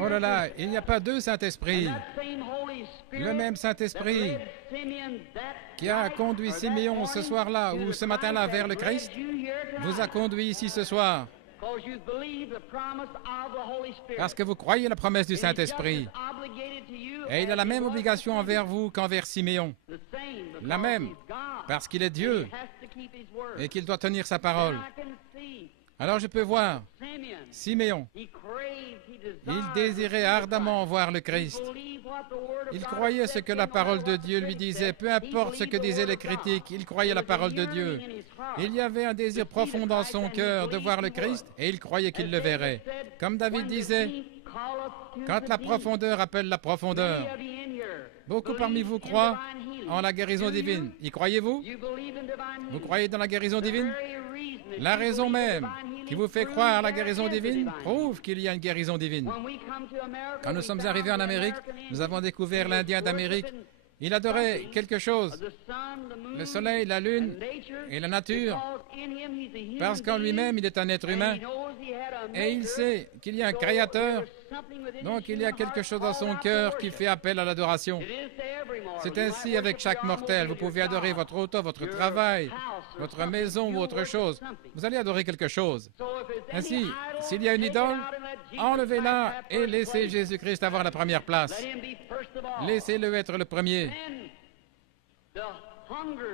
Oh là là, il n'y a pas deux Saint-Esprits. Le même Saint-Esprit qui a conduit Siméon ce soir-là ou ce matin-là vers le Christ vous a conduit ici ce soir. Parce que vous croyez la promesse du Saint-Esprit. Et il a la même obligation envers vous qu'envers Siméon. La même, parce qu'il est Dieu et qu'il doit tenir sa parole. Alors je peux voir, Siméon, il désirait ardemment voir le Christ. Il croyait ce que la parole de Dieu lui disait, peu importe ce que disaient les critiques, il croyait la parole de Dieu. Il y avait un désir profond dans son cœur de voir le Christ et il croyait qu'il le verrait. Comme David disait, quand la profondeur appelle la profondeur. Beaucoup parmi vous croient en la guérison divine. Y croyez-vous? Vous croyez dans la guérison divine? La raison même qui vous fait croire à la guérison divine prouve qu'il y a une guérison divine. Quand nous sommes arrivés en Amérique, nous avons découvert l'Indien d'Amérique. Il adorait quelque chose, le soleil, la lune et la nature, parce qu'en lui-même, il est un être humain. Et il sait qu'il y a un créateur, donc il y a quelque chose dans son cœur qui fait appel à l'adoration. C'est ainsi avec chaque mortel. Vous pouvez adorer votre auto, votre travail, votre maison ou autre chose. Vous allez adorer quelque chose. Ainsi, s'il y a une idole, enlevez-la et laissez Jésus-Christ avoir la première place. Laissez-le être le premier.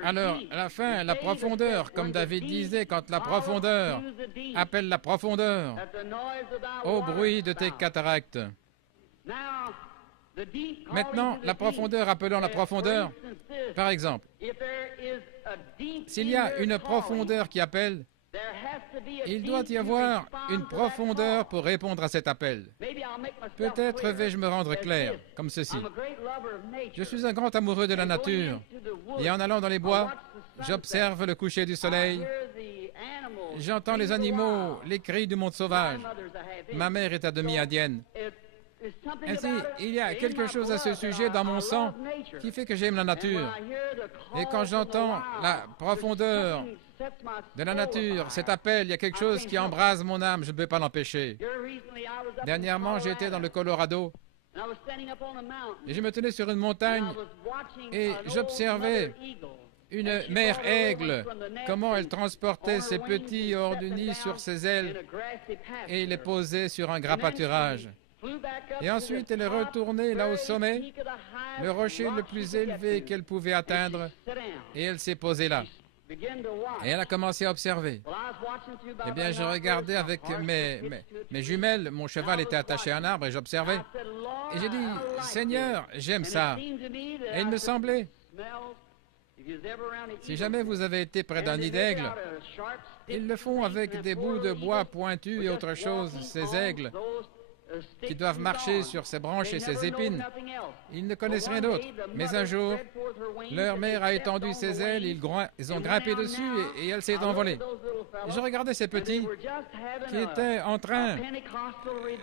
Alors, à la fin, la profondeur, comme David disait, quand la profondeur appelle la profondeur, au bruit de tes cataractes. Maintenant, la profondeur appelant la profondeur, par exemple, s'il y a une profondeur qui appelle, il doit y avoir une profondeur pour répondre à cet appel. Peut-être vais-je me rendre clair, comme ceci. Je suis un grand amoureux de la nature, et en allant dans les bois, j'observe le coucher du soleil, j'entends les animaux, les cris du monde sauvage. Ma mère est à demi indienne. Ainsi, il y a quelque chose à ce sujet dans mon sang qui fait que j'aime la nature. Et quand j'entends la profondeur de la nature, cet appel, il y a quelque chose qui embrase mon âme, je ne peux pas l'empêcher. Dernièrement, j'étais dans le Colorado et je me tenais sur une montagne et j'observais une mère aigle, comment elle transportait ses petits hors du nid sur ses ailes et les posait sur un grand pâturage. Et ensuite, elle est retournée là au sommet, le rocher le plus élevé qu'elle pouvait atteindre, et elle s'est posée là. Et elle a commencé à observer. Eh bien, je regardais avec mes jumelles, mon cheval était attaché à un arbre et j'observais. Et j'ai dit, Seigneur, j'aime ça. Et il me semblait, si jamais vous avez été près d'un nid d'aigle, ils le font avec des bouts de bois pointus et autre chose, ces aigles qui doivent marcher sur ses branches et ses épines. Ils ne connaissent rien d'autre. Mais un jour, leur mère a étendu ses ailes, ils ont grimpé dessus et elle s'est envolée. Je regardais ces petits qui étaient en train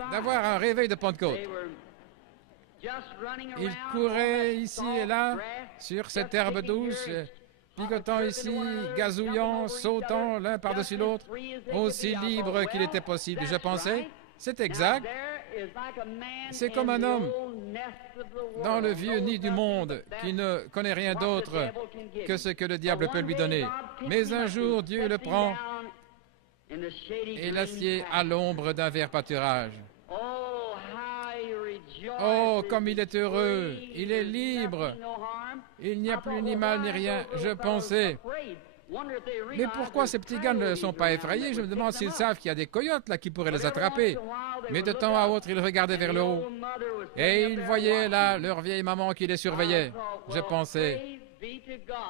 d'avoir un réveil de Pentecôte. Ils couraient ici et là sur cette herbe douce, picotant ici, gazouillant, sautant l'un par-dessus l'autre, aussi libre qu'il était possible. Je pensais, c'est exact. C'est comme un homme dans le vieux nid du monde qui ne connaît rien d'autre que ce que le diable peut lui donner. Mais un jour, Dieu le prend et l'assied à l'ombre d'un vert pâturage. Oh, comme il est heureux, il est libre. Il n'y a plus ni mal ni rien. Je pensais, mais pourquoi ces petits gars ne sont pas effrayés? Je me demande s'ils savent qu'il y a des coyotes là qui pourraient les attraper. Mais de temps à autre, ils regardaient vers le haut. Et ils voyaient là leur vieille maman qui les surveillait. Je pensais,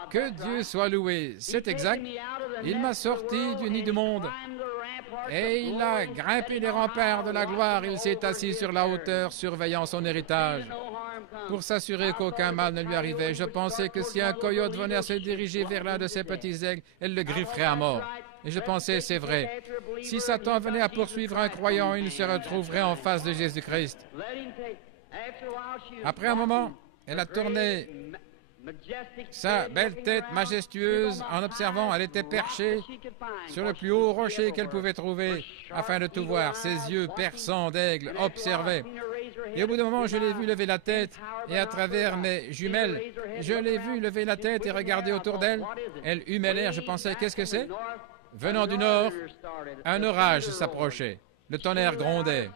que Dieu soit loué. C'est exact. Il m'a sorti du nid du monde. Et il a grimpé les remparts de la gloire. Il s'est assis sur la hauteur, surveillant son héritage, pour s'assurer qu'aucun mal ne lui arrivait. Je pensais que si un coyote venait à se diriger vers l'un de ces petits aigles, elle le grifferait à mort. Et je pensais, c'est vrai. Si Satan venait à poursuivre un croyant, il se retrouverait en face de Jésus-Christ. Après un moment, elle a tourné Sa belle tête majestueuse, en observant, elle était perchée sur le plus haut rocher qu'elle pouvait trouver, afin de tout voir. Ses yeux perçants d'aigle observaient. Et au bout d'un moment, je l'ai vu lever la tête, et à travers mes jumelles, je l'ai vu lever la tête et regarder autour d'elle. Elle humait l'air, je pensais, qu'est-ce que c'est? Venant du nord, un orage s'approchait. Le tonnerre grondait.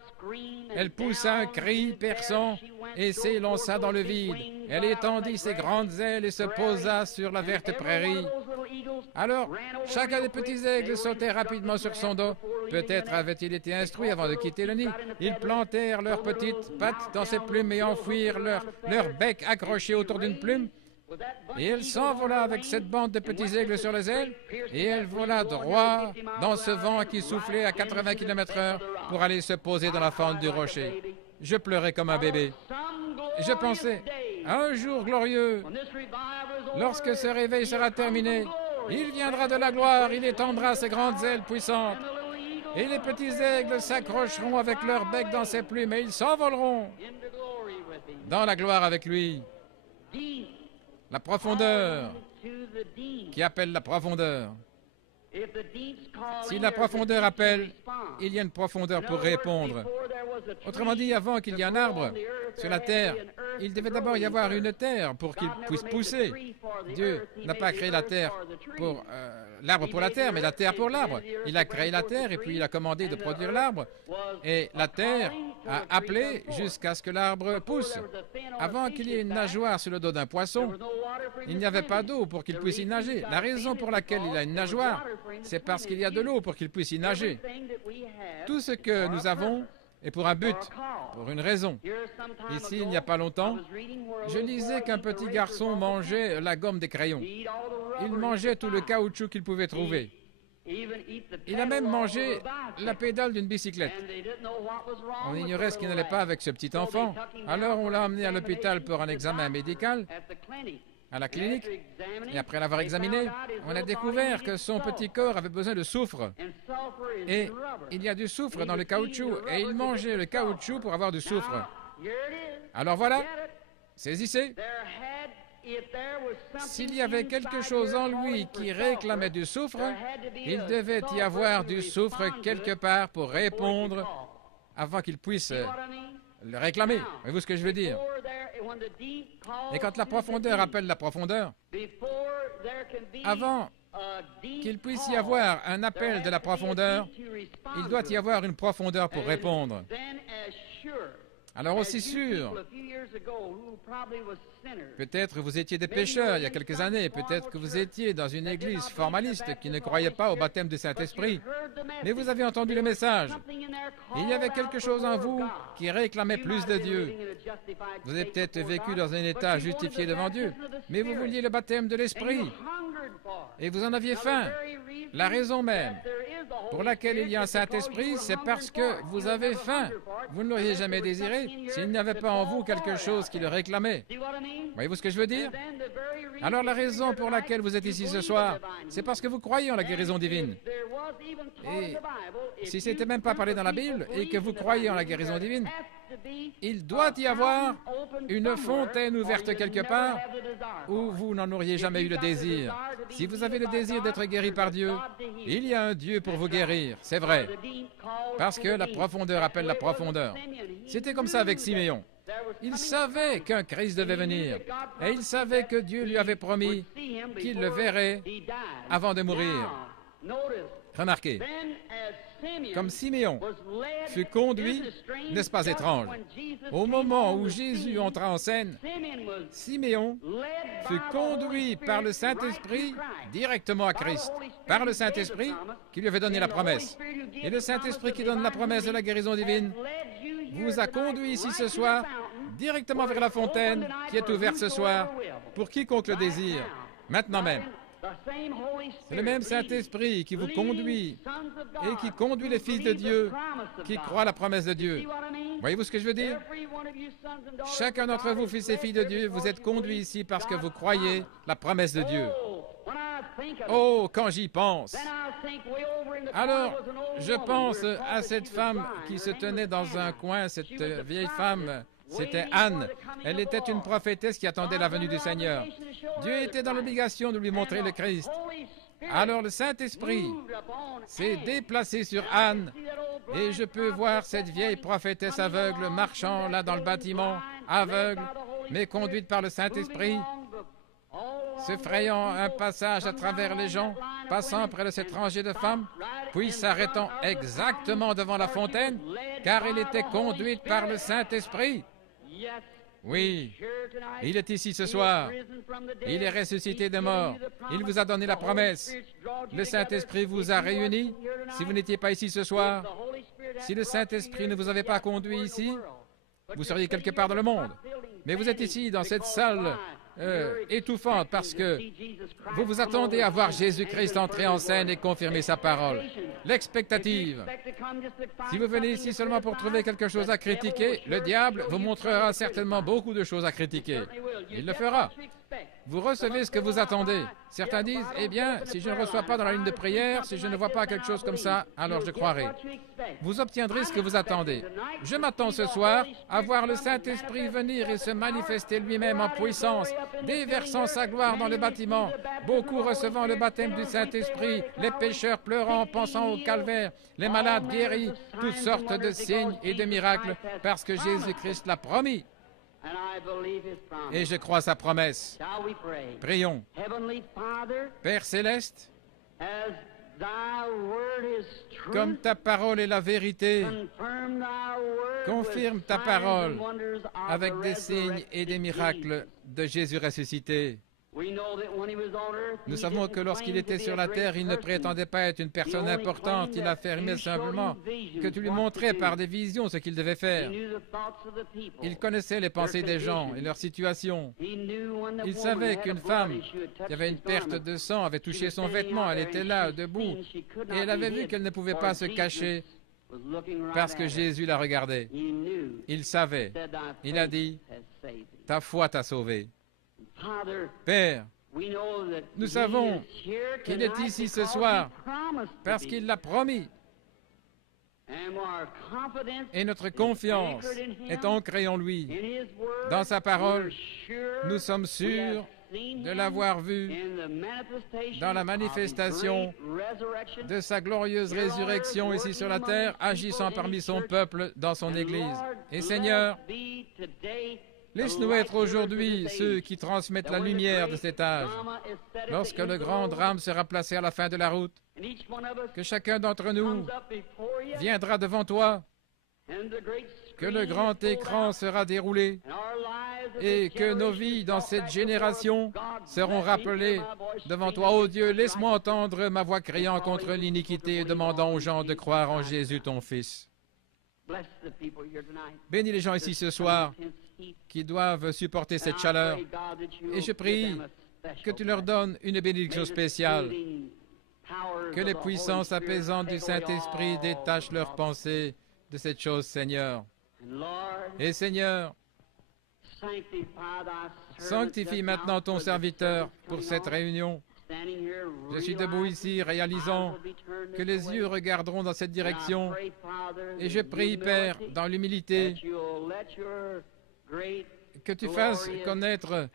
Elle poussa un cri perçant et s'élança dans le vide. Elle étendit ses grandes ailes et se posa sur la verte prairie. Alors, chacun des petits aigles sautait rapidement sur son dos. Peut-être avait-il été instruit avant de quitter le nid. Ils plantèrent leurs petites pattes dans ses plumes et enfouirent leur bec accroché autour d'une plume. Et elle s'envola avec cette bande de petits aigles sur les ailes, et elle vola droit dans ce vent qui soufflait à 80 km/h pour aller se poser dans la fente du rocher. Je pleurais comme un bébé. Je pensais, un jour glorieux, lorsque ce réveil sera terminé, il viendra de la gloire, il étendra ses grandes ailes puissantes, et les petits aigles s'accrocheront avec leur bec dans ses plumes, et ils s'envoleront dans la gloire avec lui. La profondeur, qui appelle la profondeur. Si la profondeur appelle, il y a une profondeur pour répondre. Autrement dit, avant qu'il y ait un arbre sur la terre, il devait d'abord y avoir une terre pour qu'il puisse pousser. Dieu n'a pas créé la terre pour l'arbre pour la terre, mais la terre pour l'arbre. Il a créé la terre et puis il a commandé de produire l'arbre. Et la terre a appelé jusqu'à ce que l'arbre pousse. Avant qu'il y ait une nageoire sur le dos d'un poisson, il n'y avait pas d'eau pour qu'il puisse y nager. La raison pour laquelle il a une nageoire, c'est parce qu'il y a de l'eau pour qu'il puisse y nager. Tout ce que nous avons est pour un but, pour une raison. Ici, il n'y a pas longtemps, je lisais qu'un petit garçon mangeait la gomme des crayons. Il mangeait tout le caoutchouc qu'il pouvait trouver. Il a même mangé la pédale d'une bicyclette. On ignorait ce qui n'allait pas avec ce petit enfant. Alors on l'a emmené à l'hôpital pour un examen médical, à la clinique, et après l'avoir examiné, on a découvert que son petit corps avait besoin de soufre. Et il y a du soufre dans le caoutchouc, et il mangeait le caoutchouc pour avoir du soufre. Alors voilà, saisissez. S'il y avait quelque chose en lui qui réclamait du soufre, il devait y avoir du soufre quelque part pour répondre avant qu'il puisse le réclamer. Voyez-vous ce que je veux dire? Et quand la profondeur appelle la profondeur, avant qu'il puisse y avoir un appel de la profondeur, il doit y avoir une profondeur pour répondre. Alors aussi sûr, peut-être vous étiez des pécheurs il y a quelques années, peut-être que vous étiez dans une église formaliste qui ne croyait pas au baptême du Saint-Esprit, mais vous avez entendu le message. Il y avait quelque chose en vous qui réclamait plus de Dieu. Vous avez peut-être vécu dans un état justifié devant Dieu, mais vous vouliez le baptême de l'Esprit et vous en aviez faim. La raison même pour laquelle il y a un Saint-Esprit, c'est parce que vous avez faim. Vous ne l'auriez jamais désiré s'il n'y avait pas en vous quelque chose qui le réclamait. Voyez-vous ce que je veux dire? Alors la raison pour laquelle vous êtes ici ce soir, c'est parce que vous croyez en la guérison divine. Et si ce n'était même pas parlé dans la Bible et que vous croyez en la guérison divine, il doit y avoir une fontaine ouverte quelque part où vous n'en auriez jamais eu le désir. Si vous avez le désir d'être guéri par Dieu, il y a un Dieu pour vous guérir, c'est vrai. Parce que la profondeur appelle la profondeur. C'était comme ça avec Siméon. Il savait qu'un Christ devait venir et il savait que Dieu lui avait promis qu'il le verrait avant de mourir. Remarquez, comme Siméon fut conduit, n'est-ce pas étrange? Au moment où Jésus entra en scène, Siméon fut conduit par le Saint-Esprit directement à Christ, par le Saint-Esprit qui lui avait donné la promesse. Et le Saint-Esprit qui donne la promesse de la guérison divine vous a conduit ici ce soir directement vers la fontaine qui est ouverte ce soir pour quiconque le désire, maintenant même. C'est le même Saint-Esprit qui vous conduit et qui conduit les fils de Dieu qui croient à la promesse de Dieu. Voyez-vous ce que je veux dire? Chacun d'entre vous, fils et filles de Dieu, vous êtes conduits ici parce que vous croyez la promesse de Dieu. Oh, quand j'y pense! Alors, je pense à cette femme qui se tenait dans un coin, cette vieille femme. C'était Anne. Elle était une prophétesse qui attendait la venue du Seigneur. Dieu était dans l'obligation de lui montrer le Christ. Alors le Saint-Esprit s'est déplacé sur Anne et je peux voir cette vieille prophétesse aveugle marchant là dans le bâtiment, aveugle, mais conduite par le Saint-Esprit, se frayant un passage à travers les gens, passant près de cette rangée de femmes, puis s'arrêtant exactement devant la fontaine, car elle était conduite par le Saint-Esprit. Oui, il est ici ce soir. Il est ressuscité des morts. Il vous a donné la promesse. Le Saint-Esprit vous a réunis. Si vous n'étiez pas ici ce soir, si le Saint-Esprit ne vous avait pas conduit ici, vous seriez quelque part dans le monde. Mais vous êtes ici, dans cette salle étouffante, parce que vous vous attendez à voir Jésus-Christ entrer en scène et confirmer sa parole. L'expectative. Si vous venez ici seulement pour trouver quelque chose à critiquer, le diable vous montrera certainement beaucoup de choses à critiquer. Il le fera. Vous recevez ce que vous attendez. Certains disent, eh bien, si je ne reçois pas dans la ligne de prière, si je ne vois pas quelque chose comme ça, alors je croirai. Vous obtiendrez ce que vous attendez. Je m'attends ce soir à voir le Saint-Esprit venir et se manifester lui-même en puissance, déversant sa gloire dans le bâtiment, beaucoup recevant le baptême du Saint-Esprit, les pécheurs pleurant, pensant au calvaire, les malades guéris, toutes sortes de signes et de miracles, parce que Jésus-Christ l'a promis. Et je crois sa promesse. Prions. Père céleste, comme ta parole est la vérité, confirme ta parole avec des signes et des miracles de Jésus ressuscité. Nous savons que lorsqu'il était sur la terre, il ne prétendait pas être une personne importante. Il affirmait simplement que tu lui montrais par des visions ce qu'il devait faire. Il connaissait les pensées des gens et leur situation. Il savait qu'une femme qui avait une perte de sang avait touché son vêtement. Elle était là, debout, et elle avait vu qu'elle ne pouvait pas se cacher parce que Jésus la regardait. Il savait. Il a dit, « Ta foi t'a sauvé. » Père, nous savons qu'il est ici ce soir parce qu'il l'a promis. Et notre confiance est ancrée en lui. Dans sa parole, nous sommes sûrs de l'avoir vu dans la manifestation de sa glorieuse résurrection ici sur la terre, agissant parmi son peuple dans son Église. Et Seigneur, laisse-nous être aujourd'hui ceux qui transmettent la lumière de cet âge. Lorsque le grand drame sera placé à la fin de la route, que chacun d'entre nous viendra devant toi, que le grand écran sera déroulé et que nos vies dans cette génération seront rappelées devant toi. Ô Dieu, laisse-moi entendre ma voix criant contre l'iniquité et demandant aux gens de croire en Jésus ton Fils. Bénis les gens ici ce soir qui doivent supporter cette chaleur. Et je prie que tu leur donnes une bénédiction spéciale, que les puissances apaisantes du Saint-Esprit détachent leurs pensées de cette chose, Seigneur. Et Seigneur, sanctifie maintenant ton serviteur pour cette réunion. Je suis debout ici, réalisant que les yeux regarderont dans cette direction. Et je prie, Père, dans l'humilité, que tu fasses connaître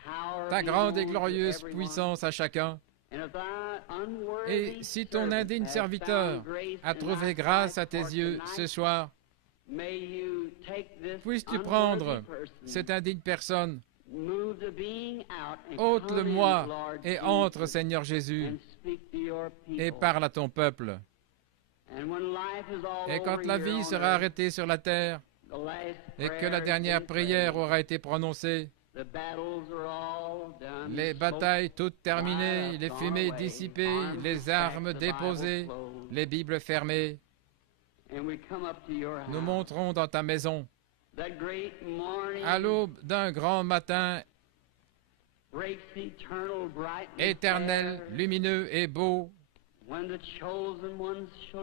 ta grande et glorieuse puissance à chacun. Et si ton indigne serviteur a trouvé grâce à tes yeux ce soir, puisses-tu prendre cette indigne personne, ôte-le-moi et entre, Seigneur Jésus, et parle à ton peuple. Et quand la vie sera arrêtée sur la terre, et que la dernière prière aura été prononcée, les batailles toutes terminées, les fumées dissipées, les armes déposées, les Bibles fermées, nous monterons dans ta maison. À l'aube d'un grand matin éternel, lumineux et beau,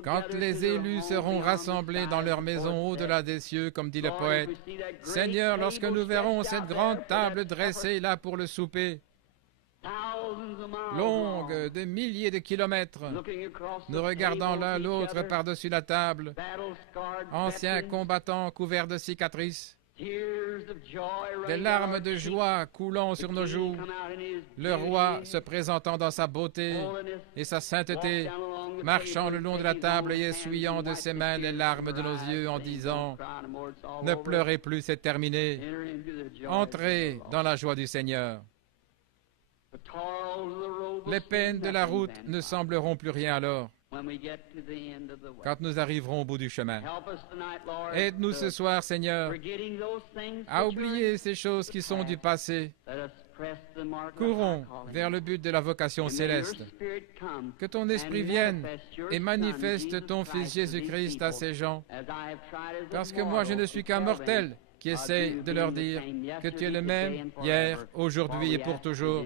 quand les élus seront rassemblés dans leur maison au-delà des cieux, comme dit le poète, Seigneur, lorsque nous verrons cette grande table dressée là pour le souper, longue de milliers de kilomètres, nous regardant l'un l'autre par-dessus la table, anciens combattants couverts de cicatrices, Des larmes de joie coulant sur nos joues, le roi se présentant dans sa beauté et sa sainteté, marchant le long de la table et essuyant de ses mains les larmes de nos yeux en disant « Ne pleurez plus, c'est terminé. Entrez dans la joie du Seigneur. » Les peines de la route ne sembleront plus rien alors, quand nous arriverons au bout du chemin. Aide-nous ce soir, Seigneur, à oublier ces choses qui sont du passé. Courons vers le but de la vocation céleste. Que ton esprit vienne et manifeste ton Fils Jésus-Christ à ces gens, parce que moi je ne suis qu'un mortel qui essaye de leur dire que tu es le même hier, aujourd'hui et pour toujours,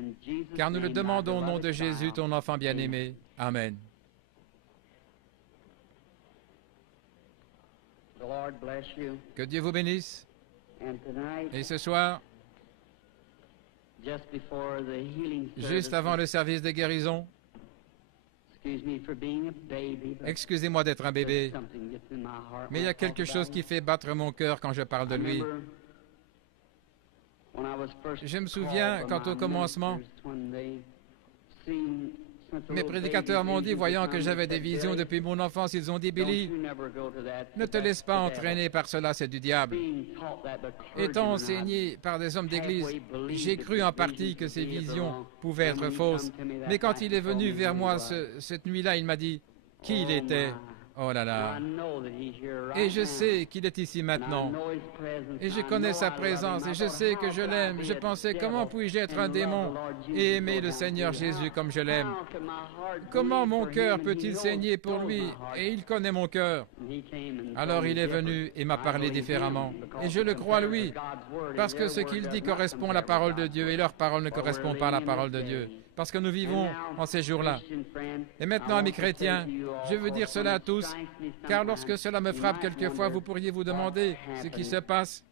car nous le demandons au nom de Jésus, ton enfant bien-aimé. Amen. Que Dieu vous bénisse. Et ce soir, juste avant le service de guérison, excusez-moi d'être un bébé, mais il y a quelque chose qui fait battre mon cœur quand je parle de lui. Je me souviens quand au commencement, mes prédicateurs m'ont dit, voyant que j'avais des visions depuis mon enfance, ils ont dit, Billy, ne te laisse pas entraîner par cela, c'est du diable. Étant enseigné par des hommes d'église, j'ai cru en partie que ces visions pouvaient être fausses. Mais quand il est venu vers moi cette nuit-là, il m'a dit qui il était. Oh là là. Et je sais qu'il est ici maintenant. Et je connais sa présence et je sais que je l'aime. Je pensais, comment puis-je être un démon et aimer le Seigneur Jésus comme je l'aime? Comment mon cœur peut-il saigner pour lui? Et il connaît mon cœur. Alors il est venu et m'a parlé différemment. Et je le crois lui, parce que ce qu'il dit correspond à la parole de Dieu et leur parole ne correspond pas à la parole de Dieu. Parce que nous vivons en ces jours-là. Et maintenant, amis chrétiens, je veux dire cela à tous, car lorsque cela me frappe quelquefois, vous pourriez vous demander ce qui se passe.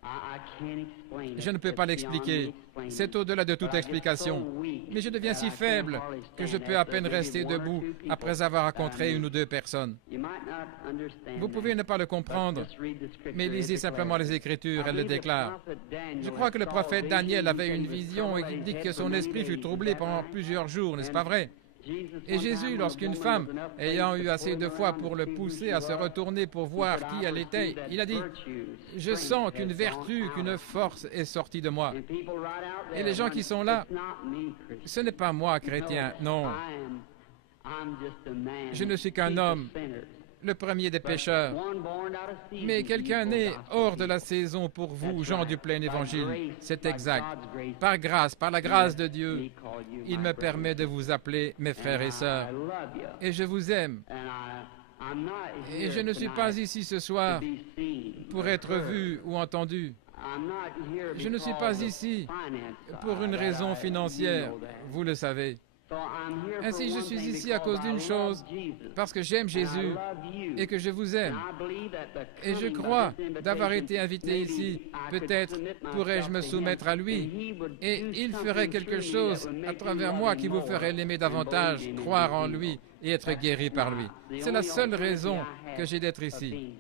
Je ne peux pas l'expliquer. C'est au-delà de toute explication. Mais je deviens si faible que je peux à peine rester debout après avoir rencontré une ou deux personnes. Vous pouvez ne pas le comprendre, mais lisez simplement les Écritures, elles le déclarent. Je crois que le prophète Daniel avait une vision et il dit que son esprit fut troublé pendant plusieurs jours, n'est-ce pas vrai? Et Jésus, lorsqu'une femme, ayant eu assez de foi pour le pousser à se retourner pour voir qui elle était, il a dit, « Je sens qu'une vertu, qu'une force est sortie de moi. » Et les gens qui sont là, ce n'est pas moi, chrétien, non. Je ne suis qu'un homme, le premier des pécheurs. Mais quelqu'un né hors de la saison pour vous, gens du plein évangile. C'est exact. Par grâce, par la grâce de Dieu, il me permet de vous appeler mes frères et sœurs. Et je vous aime. Et je ne suis pas ici ce soir pour être vu ou entendu. Je ne suis pas ici pour une raison financière, vous le savez. Ainsi, je suis ici à cause d'une chose, parce que j'aime Jésus et que je vous aime. Et je crois d'avoir été invité ici. Peut-être pourrais-je me soumettre à lui et il ferait quelque chose à travers moi qui vous ferait l'aimer davantage, croire en lui et être guéri par lui. C'est la seule raison que j'ai d'être ici.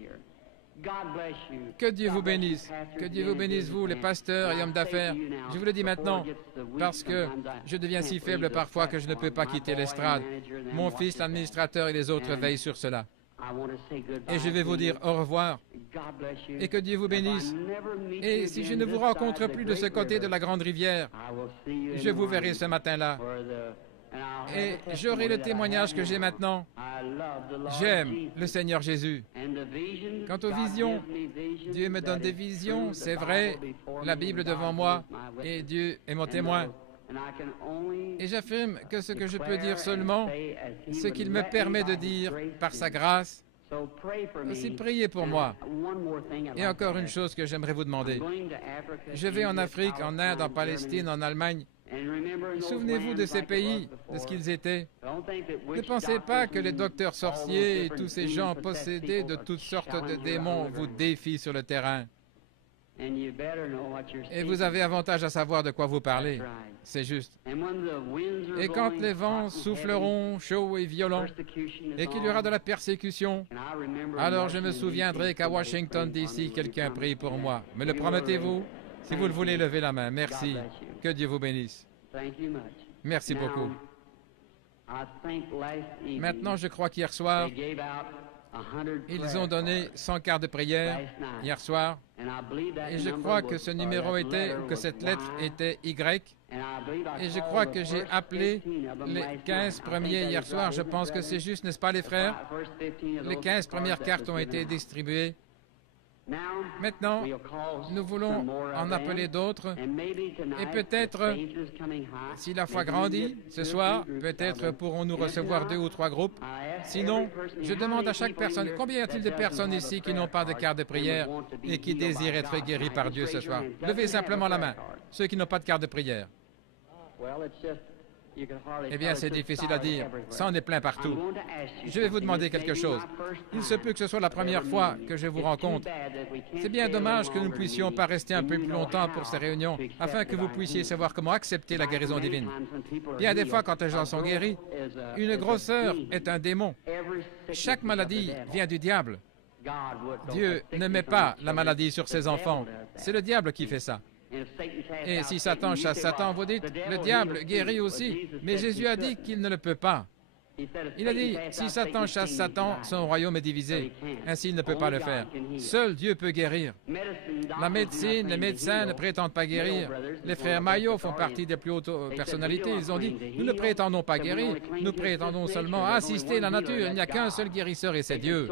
Que Dieu vous bénisse. Que Dieu vous bénisse, vous, les pasteurs et hommes d'affaires. Je vous le dis maintenant, parce que je deviens si faible parfois que je ne peux pas quitter l'estrade. Mon fils, l'administrateur et les autres veillent sur cela. Et je vais vous dire au revoir. Et que Dieu vous bénisse. Et si je ne vous rencontre plus de ce côté de la grande rivière, je vous verrai ce matin-là. Et j'aurai le témoignage que j'ai maintenant. J'aime le Seigneur Jésus. Quant aux visions, Dieu me donne des visions, c'est vrai, la Bible devant moi, et Dieu est mon témoin. Et j'affirme que ce que je peux dire seulement, ce qu'il me permet de dire par sa grâce, aussi priez pour moi. Et encore une chose que j'aimerais vous demander. Je vais en Afrique, en Inde, en Palestine, en Allemagne. Souvenez-vous de ces pays, de ce qu'ils étaient. Ne pensez pas que les docteurs sorciers et tous ces gens possédés de toutes sortes de démons vous défient sur le terrain. Et vous avez avantage à savoir de quoi vous parlez. C'est juste. Et quand les vents souffleront chauds et violents, et qu'il y aura de la persécution, alors je me souviendrai qu'à Washington, D.C., quelqu'un prie pour moi. Me le promettez-vous? Si vous le voulez, levez la main. Merci. Que Dieu vous bénisse. Merci beaucoup. Maintenant, je crois qu'hier soir, ils ont donné 100 cartes de prière hier soir. Et je crois que ce numéro était, ou que cette lettre était Y. Et je crois que j'ai appelé les 15 premiers hier soir. Je pense que c'est juste, n'est-ce pas les frères? Les 15 premières cartes ont été distribuées. Maintenant, nous voulons en appeler d'autres. Et peut-être, si la foi grandit ce soir, peut-être pourrons-nous recevoir 2 ou 3 groupes. Sinon, je demande à chaque personne, combien y a-t-il de personnes ici qui n'ont pas de carte de prière et qui désirent être guéris par Dieu ce soir? Levez simplement la main, ceux qui n'ont pas de carte de prière. Eh bien, c'est difficile à dire. Ça en est plein partout. Je vais vous demander quelque chose. Il se peut que ce soit la première fois que je vous rencontre. C'est bien dommage que nous ne puissions pas rester un peu plus longtemps pour ces réunions, afin que vous puissiez savoir comment accepter la guérison divine. Bien des fois, quand les gens sont guéris, une grosseur est un démon. Chaque maladie vient du diable. Dieu ne met pas la maladie sur ses enfants. C'est le diable qui fait ça. Et si Satan chasse Satan, vous dites, le diable guérit aussi. Mais Jésus a dit qu'il ne le peut pas. Il a dit, si Satan chasse Satan, son royaume est divisé. Ainsi, il ne peut pas le faire. Seul Dieu peut guérir. La médecine, les médecins ne prétendent pas guérir. Les frères Maillot font partie des plus hautes personnalités. Ils ont dit, nous ne prétendons pas guérir, nous prétendons seulement assister la nature. Il n'y a qu'un seul guérisseur et c'est Dieu.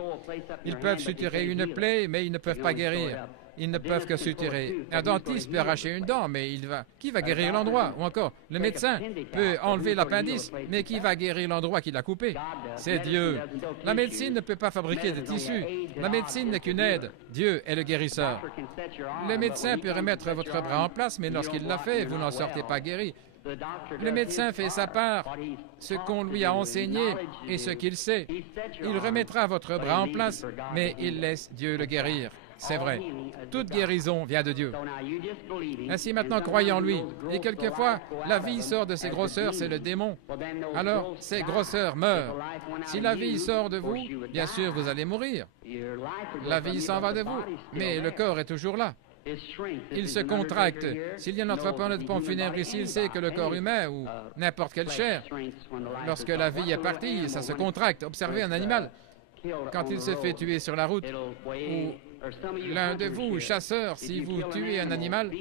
Ils peuvent suturer une plaie, mais ils ne peuvent pas guérir. Ils ne peuvent que suturer. Un dentiste peut arracher une dent, mais qui va guérir l'endroit? Ou encore, le médecin peut enlever l'appendice, mais qui va guérir l'endroit qu'il a coupé? C'est Dieu. La médecine ne peut pas fabriquer de tissus. La médecine n'est qu'une aide. Dieu est le guérisseur. Le médecin peut remettre votre bras en place, mais lorsqu'il l'a fait, vous n'en sortez pas guéri. Le médecin fait sa part, ce qu'on lui a enseigné et ce qu'il sait. Il remettra votre bras en place, mais il laisse Dieu le guérir. C'est vrai. Toute guérison vient de Dieu. Ainsi maintenant, croyez en lui. Et quelquefois, la vie sort de ses grosseurs, c'est le démon. Alors, ces grosseurs meurent. Si la vie sort de vous, bien sûr, vous allez mourir. La vie s'en va de vous, mais le corps est toujours là. Il se contracte. S'il y a un entrepreneur de pompe funèbre ici, il sait que le corps humain ou n'importe quelle chair, lorsque la vie est partie, ça se contracte. Observez un animal. Quand il se fait tuer sur la route, ou l'un de vous, chasseurs, si vous tuez un animal,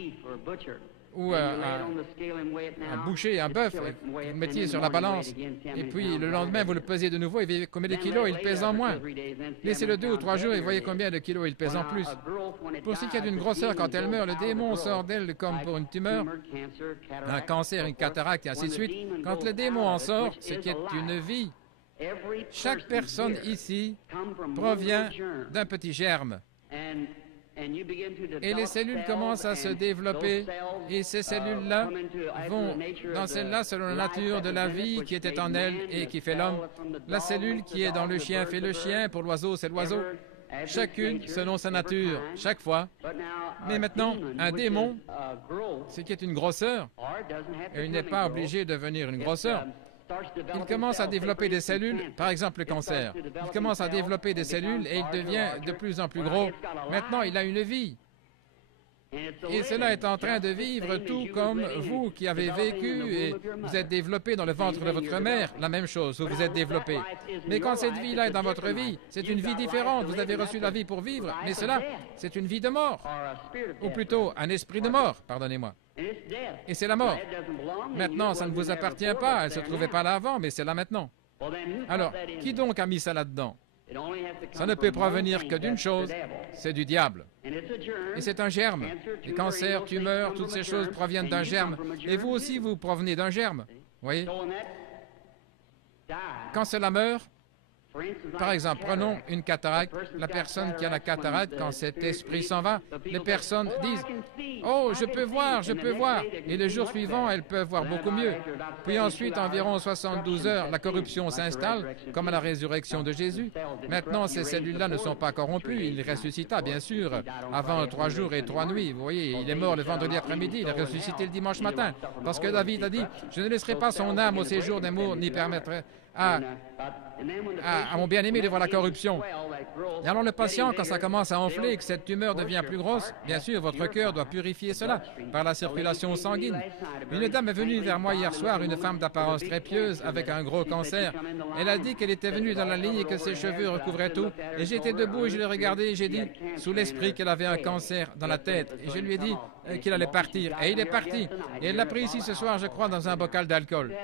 ou un boucher, un bœuf, vous le mettiez sur la balance, et puis le lendemain, vous le pesez de nouveau, et vous voyez combien de kilos il pèse en moins. Laissez-le 2 ou 3 jours et voyez combien de kilos il pèse en plus. Pour ce qui est d'une grosseur, quand elle meurt, le démon sort d'elle comme pour une tumeur, un cancer, une cataracte, et ainsi de suite. Quand le démon en sort, ce qui est une vie, chaque personne ici provient d'un petit germe. Et les cellules commencent à se développer, et ces cellules-là vont dans celle-là selon la nature de la vie qui était en elle et qui fait l'homme. La cellule qui est dans le chien fait le chien, pour l'oiseau c'est l'oiseau. Chacune selon sa nature, chaque fois. Mais maintenant, un démon, ce qui est une grosseur, et il n'est pas obligé de devenir une grosseur. Il commence à développer des cellules, par exemple le cancer. Il commence à développer des cellules et il devient de plus en plus gros. Maintenant, il a une vie. Et cela est en train de vivre tout comme vous qui avez vécu et vous êtes développé dans le ventre de votre mère. La même chose, vous vous êtes développé. Mais quand cette vie-là est dans votre vie, c'est une vie différente. Vous avez reçu la vie pour vivre, mais cela, c'est une vie de mort. Ou plutôt, un esprit de mort, pardonnez-moi. Et c'est la mort. Maintenant, ça ne vous appartient pas. Elle ne se trouvait pas là avant, mais c'est là maintenant. Alors, qui donc a mis ça là-dedans? Ça ne peut provenir que d'une chose, c'est du diable. Et c'est un germe. Les cancers, tumeurs, toutes ces choses proviennent d'un germe. Et vous aussi, vous provenez d'un germe. Vous voyez? Quand cela meurt, Par exemple, prenons une cataracte. La personne qui a la cataracte, quand cet esprit s'en va, les personnes disent « Oh, je peux voir, je peux voir ». Et le jour suivant, elles peuvent voir beaucoup mieux. Puis ensuite, environ 72 heures, la corruption s'installe, comme à la résurrection de Jésus. Maintenant, ces cellules-là ne sont pas corrompues. Il ressuscita, bien sûr, avant 3 jours et 3 nuits. Vous voyez, il est mort le vendredi après-midi, il est ressuscité le dimanche matin. Parce que David a dit « Je ne laisserai pas son âme au séjour d'amour, ni permettrai à mon bien-aimé de voir la corruption. » Et alors le patient, quand ça commence à enfler et que cette tumeur devient plus grosse, bien sûr, votre cœur doit purifier cela par la circulation sanguine. Une dame est venue vers moi hier soir, une femme d'apparence très pieuse avec un gros cancer. Elle a dit qu'elle était venue dans la ligne et que ses cheveux recouvraient tout. Et j'étais debout et je l'ai regardée et j'ai dit, sous l'esprit, qu'elle avait un cancer dans la tête. Et je lui ai dit qu'il allait partir. Et il est parti. Et elle l'a pris ici ce soir, je crois, dans un bocal d'alcool.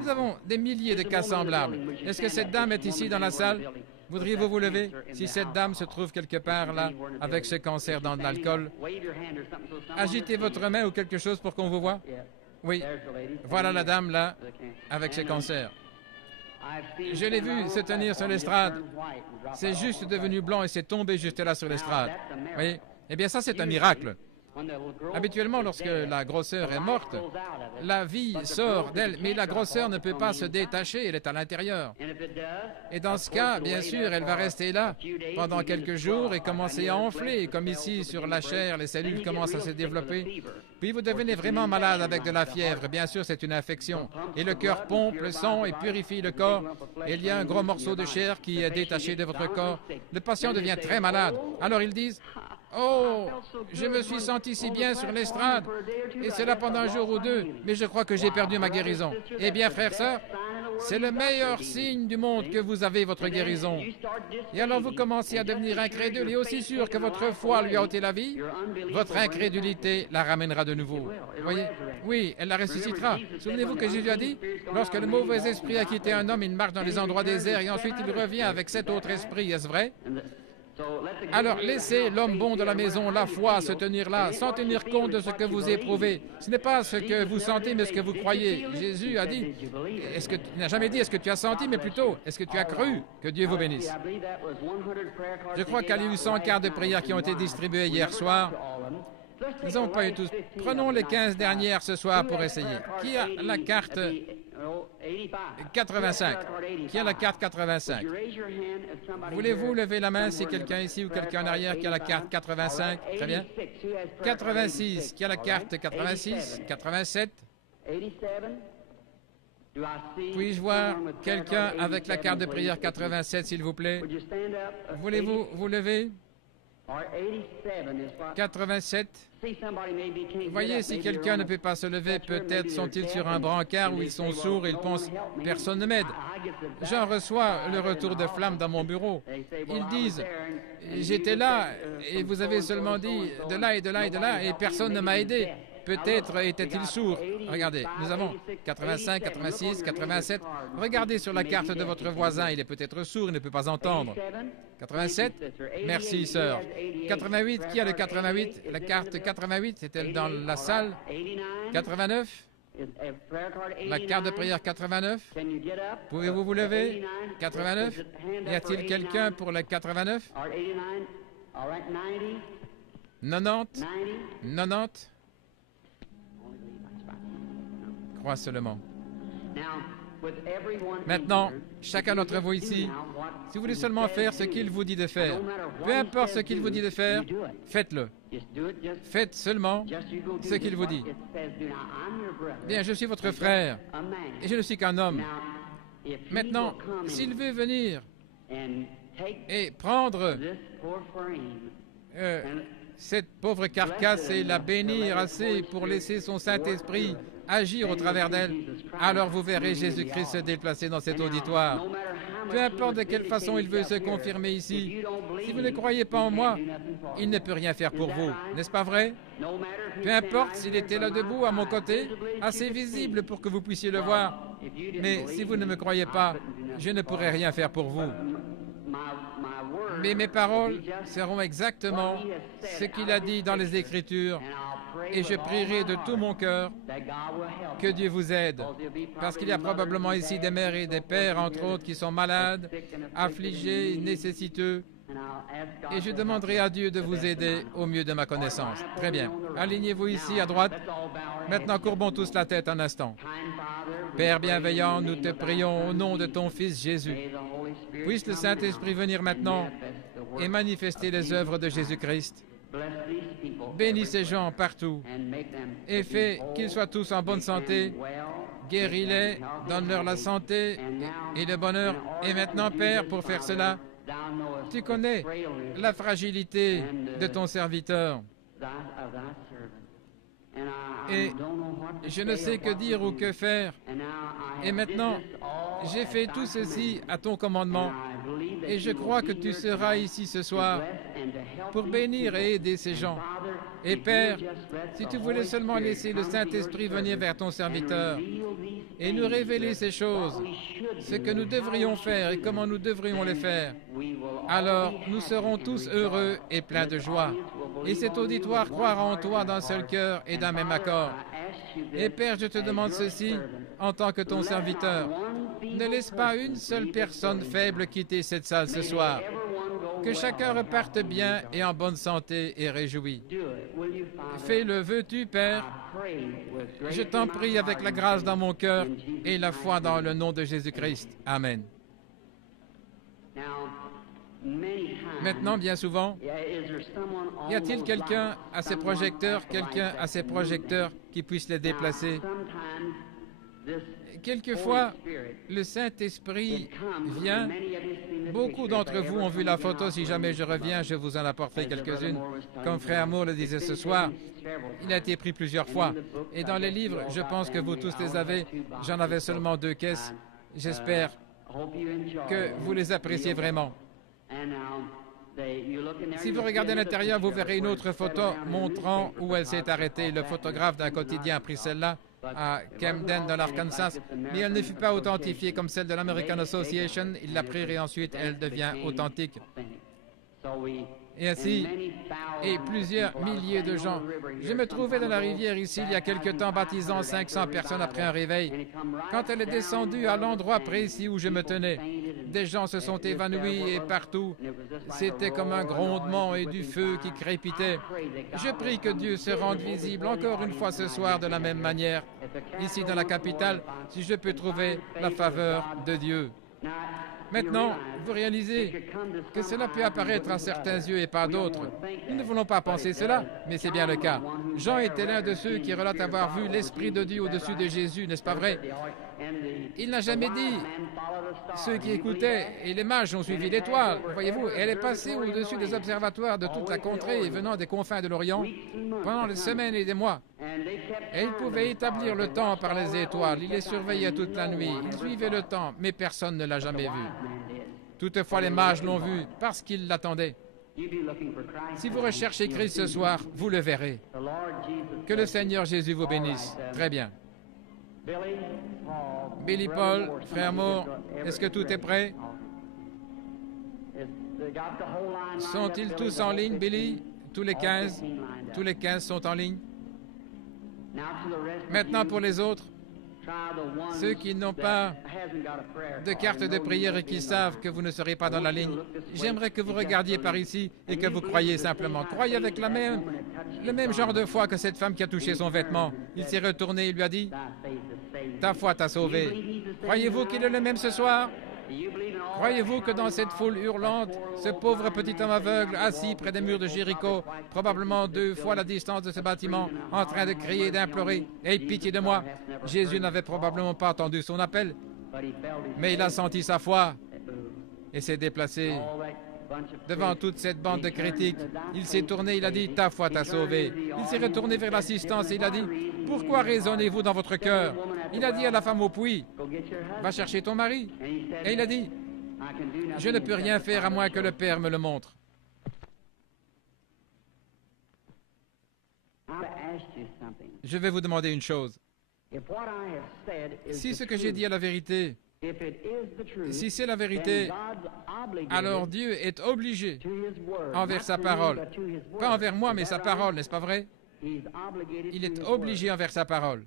Nous avons des milliers de cas semblables. Est-ce que cette dame est ici dans la salle? Voudriez-vous vous lever si cette dame se trouve quelque part là, avec ce cancer dans de l'alcool? Agitez votre main ou quelque chose pour qu'on vous voie. Oui, voilà la dame là, avec ce cancer. Je l'ai vu se tenir sur l'estrade. C'est juste devenu blanc et c'est tombé juste là sur l'estrade. Oui, eh bien ça c'est un miracle. Habituellement, lorsque la grosseur est morte, la vie sort d'elle, mais la grosseur ne peut pas se détacher, elle est à l'intérieur. Et dans ce cas, bien sûr, elle va rester là pendant quelques jours et commencer à enfler, comme ici sur la chair, les cellules commencent à se développer. Puis vous devenez vraiment malade avec de la fièvre, bien sûr, c'est une infection. Et le cœur pompe le sang et purifie le corps. Et il y a un gros morceau de chair qui est détaché de votre corps. Le patient devient très malade. Alors ils disent, oh, je me suis senti si bien sur l'estrade, et c'est là pendant un jour ou deux, mais je crois que j'ai perdu ma guérison. Eh bien, frères, sœurs, c'est le meilleur signe du monde que vous avez votre guérison. Et alors vous commencez à devenir incrédule, et aussi sûr que votre foi lui a ôté la vie, votre incrédulité la ramènera de nouveau. Vous voyez? Oui, elle la ressuscitera. Souvenez-vous que Jésus a dit, lorsque le mauvais esprit a quitté un homme, il marche dans les endroits déserts, et ensuite il revient avec 7 autres esprits, est-ce vrai? Alors, laissez l'homme bon de la maison, la foi, se tenir là, sans tenir compte de ce que vous éprouvez. Ce n'est pas ce que vous sentez, mais ce que vous croyez. Jésus a dit, il n'a jamais dit est-ce que tu as senti, mais plutôt, est-ce que tu as cru? Que Dieu vous bénisse. Je crois qu'il y a eu 100 cartes de prière qui ont été distribuées hier soir. Nous n'avons pas eu tous. Prenons les 15 dernières ce soir pour essayer. Qui a la carte 85? Qui a la carte 85? Voulez-vous lever la main si quelqu'un ici ou quelqu'un en arrière qui a la carte 85? Très bien. 86. Qui a la carte 86? 87? Puis-je voir quelqu'un avec la carte de prière 87, s'il vous plaît? Voulez-vous vous lever? 87. Voyez, si quelqu'un ne peut pas se lever, peut-être sont-ils sur un brancard où ils sont sourds et ils pensent « personne ne m'aide ». J'en reçois le retour de flamme dans mon bureau. Ils disent « j'étais là et vous avez seulement dit de là et de là et de là et personne ne m'a aidé ». Peut-être était-il sourd. Regardez, nous avons 85, 86, 87. Regardez sur la carte de votre voisin, il est peut-être sourd, il ne peut pas entendre. 87? Merci, sœur. 88, qui a le 88? La carte 88, est-elle dans la salle? 89? La carte de prière 89? Pouvez-vous vous lever? 89? Y a-t-il quelqu'un pour le 89? 90? 90? Crois seulement. Maintenant, chacun d'entre vous ici, si vous voulez seulement faire ce qu'il vous dit de faire, peu importe ce qu'il vous dit de faire, faites-le. Faites seulement ce qu'il vous dit. Bien, je suis votre frère et je ne suis qu'un homme. Maintenant, s'il veut venir et prendre cette pauvre carcasse et la bénir assez pour laisser son Saint-Esprit agir au travers d'elle, alors vous verrez Jésus-Christ se déplacer dans cet auditoire. Peu importe de quelle façon il veut se confirmer ici, si vous ne croyez pas en moi, il ne peut rien faire pour vous. N'est-ce pas vrai? Peu importe s'il était là debout à mon côté, assez visible pour que vous puissiez le voir. Mais si vous ne me croyez pas, je ne pourrai rien faire pour vous. Mais mes paroles seront exactement ce qu'il a dit dans les Écritures. Et je prierai de tout mon cœur que Dieu vous aide, parce qu'il y a probablement ici des mères et des pères, entre autres, qui sont malades, affligés, nécessiteux, et je demanderai à Dieu de vous aider au mieux de ma connaissance. Très bien. Alignez-vous ici à droite. Maintenant, courbons tous la tête un instant. Père bienveillant, nous te prions au nom de ton Fils Jésus. Puisse le Saint-Esprit venir maintenant et manifester les œuvres de Jésus-Christ. Bénis ces gens partout et fais qu'ils soient tous en bonne santé. Guéris-les, donne-leur la santé et le bonheur. Et maintenant, Père, pour faire cela, tu connais la fragilité de ton serviteur. Et je ne sais que dire ou que faire. Et maintenant, j'ai fait tout ceci à ton commandement. Et je crois que tu seras ici ce soir pour bénir et aider ces gens. Et Père, si tu voulais seulement laisser le Saint-Esprit venir vers ton serviteur et nous révéler ces choses, ce que nous devrions faire et comment nous devrions les faire, alors nous serons tous heureux et pleins de joie. Et cet auditoire croira en toi d'un seul cœur et d'un même accord. Et Père, je te demande ceci en tant que ton serviteur. Ne laisse pas une seule personne faible quitter cette salle ce soir. Que chacun reparte bien et en bonne santé et réjoui. Fais-le, veux-tu, Père? Je t'en prie avec la grâce dans mon cœur et la foi dans le nom de Jésus-Christ. Amen. Maintenant, bien souvent, y a-t-il quelqu'un à ses projecteurs qui puisse les déplacer? Quelquefois, le Saint-Esprit vient. Beaucoup d'entre vous ont vu la photo. Si jamais je reviens, je vous en apporterai quelques-unes. Comme Frère Moore le disait ce soir, il a été pris plusieurs fois. Et dans les livres, je pense que vous tous les avez. J'en avais seulement 2 caisses. J'espère que vous les appréciez vraiment. Si vous regardez à l'intérieur, vous verrez une autre photo montrant où elle s'est arrêtée. Le photographe d'un quotidien a pris celle-là à Camden, dans l'Arkansas, mais elle ne fut pas authentifiée comme celle de l'American Association. Il l'a prise et ensuite elle devient authentique. Et ainsi, et plusieurs milliers de gens. Je me trouvais dans la rivière ici il y a quelque temps, baptisant 500 personnes après un réveil. Quand elle est descendue à l'endroit précis où je me tenais, des gens se sont évanouis et partout, c'était comme un grondement et du feu qui crépitait. Je prie que Dieu se rende visible encore une fois ce soir de la même manière, ici dans la capitale, si je peux trouver la faveur de Dieu. Maintenant, vous réalisez que cela peut apparaître à certains yeux et pas à d'autres. Nous ne voulons pas penser cela, mais c'est bien le cas. Jean était l'un de ceux qui relatent avoir vu l'Esprit de Dieu au-dessus de Jésus, n'est-ce pas vrai? Il n'a jamais dit ceux qui écoutaient, et les mages ont suivi l'étoile, voyez-vous, elle est passée au-dessus des observatoires de toute la contrée et venant des confins de l'Orient pendant des semaines et des mois. Et il pouvait établir le temps par les étoiles, il les surveillait toute la nuit, il suivait le temps, mais personne ne l'a jamais vu. Toutefois, les mages l'ont vu parce qu'ils l'attendaient. Si vous recherchez Christ ce soir, vous le verrez. Que le Seigneur Jésus vous bénisse. Très bien. Billy Paul, Frère Moore, est-ce que tout est prêt? Sont-ils tous en ligne, Billy? Tous les 15? Tous les 15 sont en ligne? Maintenant pour les autres, ceux qui n'ont pas de carte de prière et qui savent que vous ne serez pas dans la ligne, j'aimerais que vous regardiez par ici et que vous croyiez simplement. Croyez avec le même genre de foi que cette femme qui a touché son vêtement. Il s'est retourné et lui a dit, « Ta foi t'a sauvé. » Croyez-vous qu'il est le même ce soir? Croyez-vous que dans cette foule hurlante, ce pauvre petit homme aveugle, assis près des murs de Jéricho, probablement 2 fois la distance de ce bâtiment, en train de crier et d'implorer, « Aie pitié de moi !» Jésus n'avait probablement pas entendu son appel, mais il a senti sa foi et s'est déplacé. Devant toute cette bande de critiques, il s'est tourné, il a dit, « Ta foi t'a sauvé. » Il s'est retourné vers l'assistance et il a dit, « Pourquoi raisonnez-vous dans votre cœur ?» Il a dit à la femme au puits, « Va chercher ton mari. » Et il a dit, « Je ne peux rien faire à moins que le Père me le montre. » Je vais vous demander une chose. Si ce que j'ai dit est la vérité, si c'est la vérité, alors Dieu est obligé envers sa parole. Pas envers moi, mais sa parole, n'est-ce pas vrai? Il est obligé envers sa parole.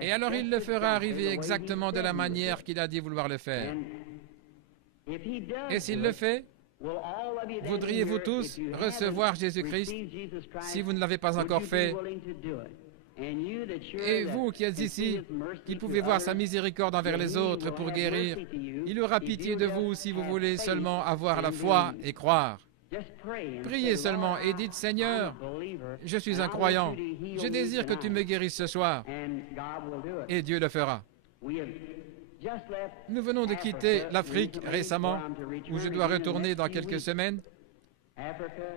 Et alors il le fera arriver exactement de la manière qu'il a dit vouloir le faire. Et s'il le fait, voudriez-vous tous recevoir Jésus-Christ si vous ne l'avez pas encore fait? Et vous qui êtes ici, qui pouvez voir sa miséricorde envers les autres pour guérir, il aura pitié de vous si vous voulez seulement avoir la foi et croire. Priez seulement et dites, Seigneur, je suis un croyant, je désire que tu me guérisses ce soir, et Dieu le fera. Nous venons de quitter l'Afrique récemment, où je dois retourner dans quelques semaines,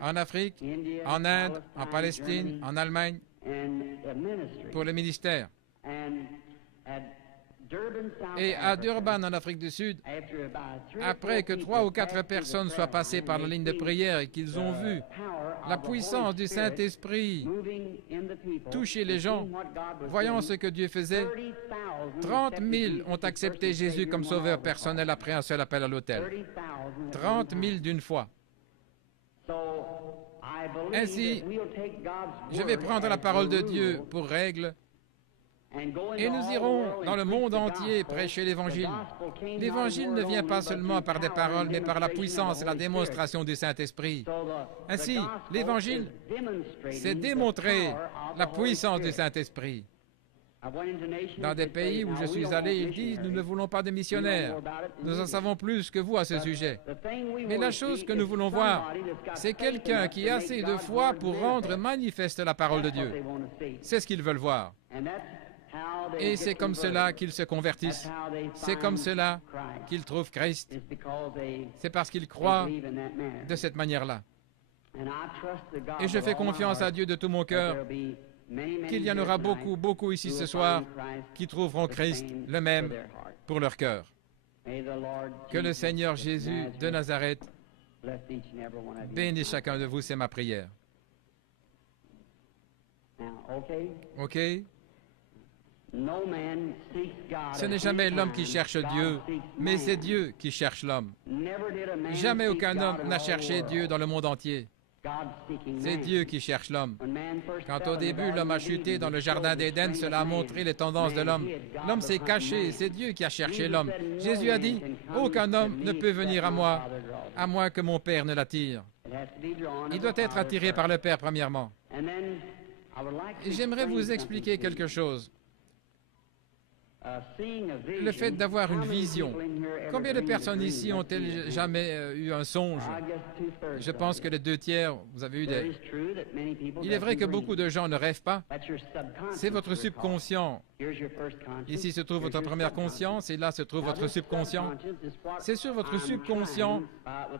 en Afrique, en Inde, en Palestine, en Allemagne, pour le ministère. Et à Durban, en Afrique du Sud, après que 3 ou 4 personnes soient passées par la ligne de prière et qu'ils ont vu la puissance du Saint-Esprit toucher les gens, voyant ce que Dieu faisait, 30 000 ont accepté Jésus comme sauveur personnel après un seul appel à l'autel. 30 000 d'une fois. Ainsi, je vais prendre la parole de Dieu pour règle et nous irons dans le monde entier prêcher l'Évangile. L'Évangile ne vient pas seulement par des paroles, mais par la puissance et la démonstration du Saint-Esprit. Ainsi, l'Évangile, c'est démontrer la puissance du Saint-Esprit. Dans des pays où je suis allé, ils disent, nous ne voulons pas de missionnaires. Nous en savons plus que vous à ce sujet. Mais la chose que nous voulons voir, c'est quelqu'un qui a assez de foi pour rendre manifeste la parole de Dieu. C'est ce qu'ils veulent voir. Et c'est comme cela qu'ils se convertissent. C'est comme cela qu'ils trouvent Christ. C'est parce qu'ils croient de cette manière-là. Et je fais confiance à Dieu de tout mon cœur qu'il y en aura beaucoup, beaucoup ici ce soir qui trouveront Christ le même pour leur cœur. Que le Seigneur Jésus de Nazareth bénisse chacun de vous, c'est ma prière. OK? Ce n'est jamais l'homme qui cherche Dieu, mais c'est Dieu qui cherche l'homme. Jamais aucun homme n'a cherché Dieu dans le monde entier. C'est Dieu qui cherche l'homme. Quand au début l'homme a chuté dans le jardin d'Éden, cela a montré les tendances de l'homme. L'homme s'est caché, c'est Dieu qui a cherché l'homme. Jésus a dit, aucun homme ne peut venir à moi, à moins que mon Père ne l'attire. Il doit être attiré par le Père premièrement. Et j'aimerais vous expliquer quelque chose. Le fait d'avoir une vision. Combien de personnes ici ont-elles jamais eu un songe? Je pense que les 2/3, vous avez eu des... Il est vrai que beaucoup de gens ne rêvent pas. C'est votre subconscient. Ici se trouve votre première conscience et là se trouve votre subconscient. C'est sur votre subconscient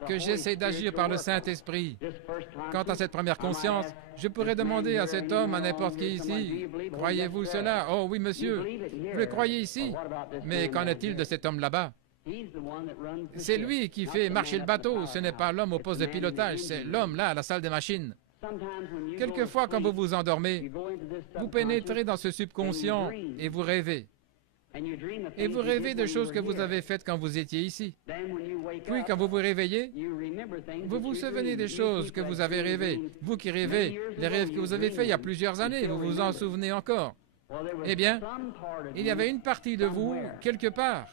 que j'essaie d'agir par le Saint-Esprit. Quant à cette première conscience, je pourrais demander à cet homme, à n'importe qui ici, « Croyez-vous cela? » « Oh oui, monsieur, vous le croyez ici? Mais qu'en est-il de cet homme là-bas? » C'est lui qui fait marcher le bateau, ce n'est pas l'homme au poste de pilotage, c'est l'homme là, à la salle des machines. Quelquefois, quand vous vous endormez, vous pénétrez dans ce subconscient et vous rêvez. Et vous rêvez de choses que vous avez faites quand vous étiez ici. Puis, quand vous vous réveillez, vous vous souvenez des choses que vous avez rêvées. Vous qui rêvez, les rêves que vous avez faits il y a plusieurs années, vous vous en souvenez encore. Eh bien, il y avait une partie de vous, quelque part,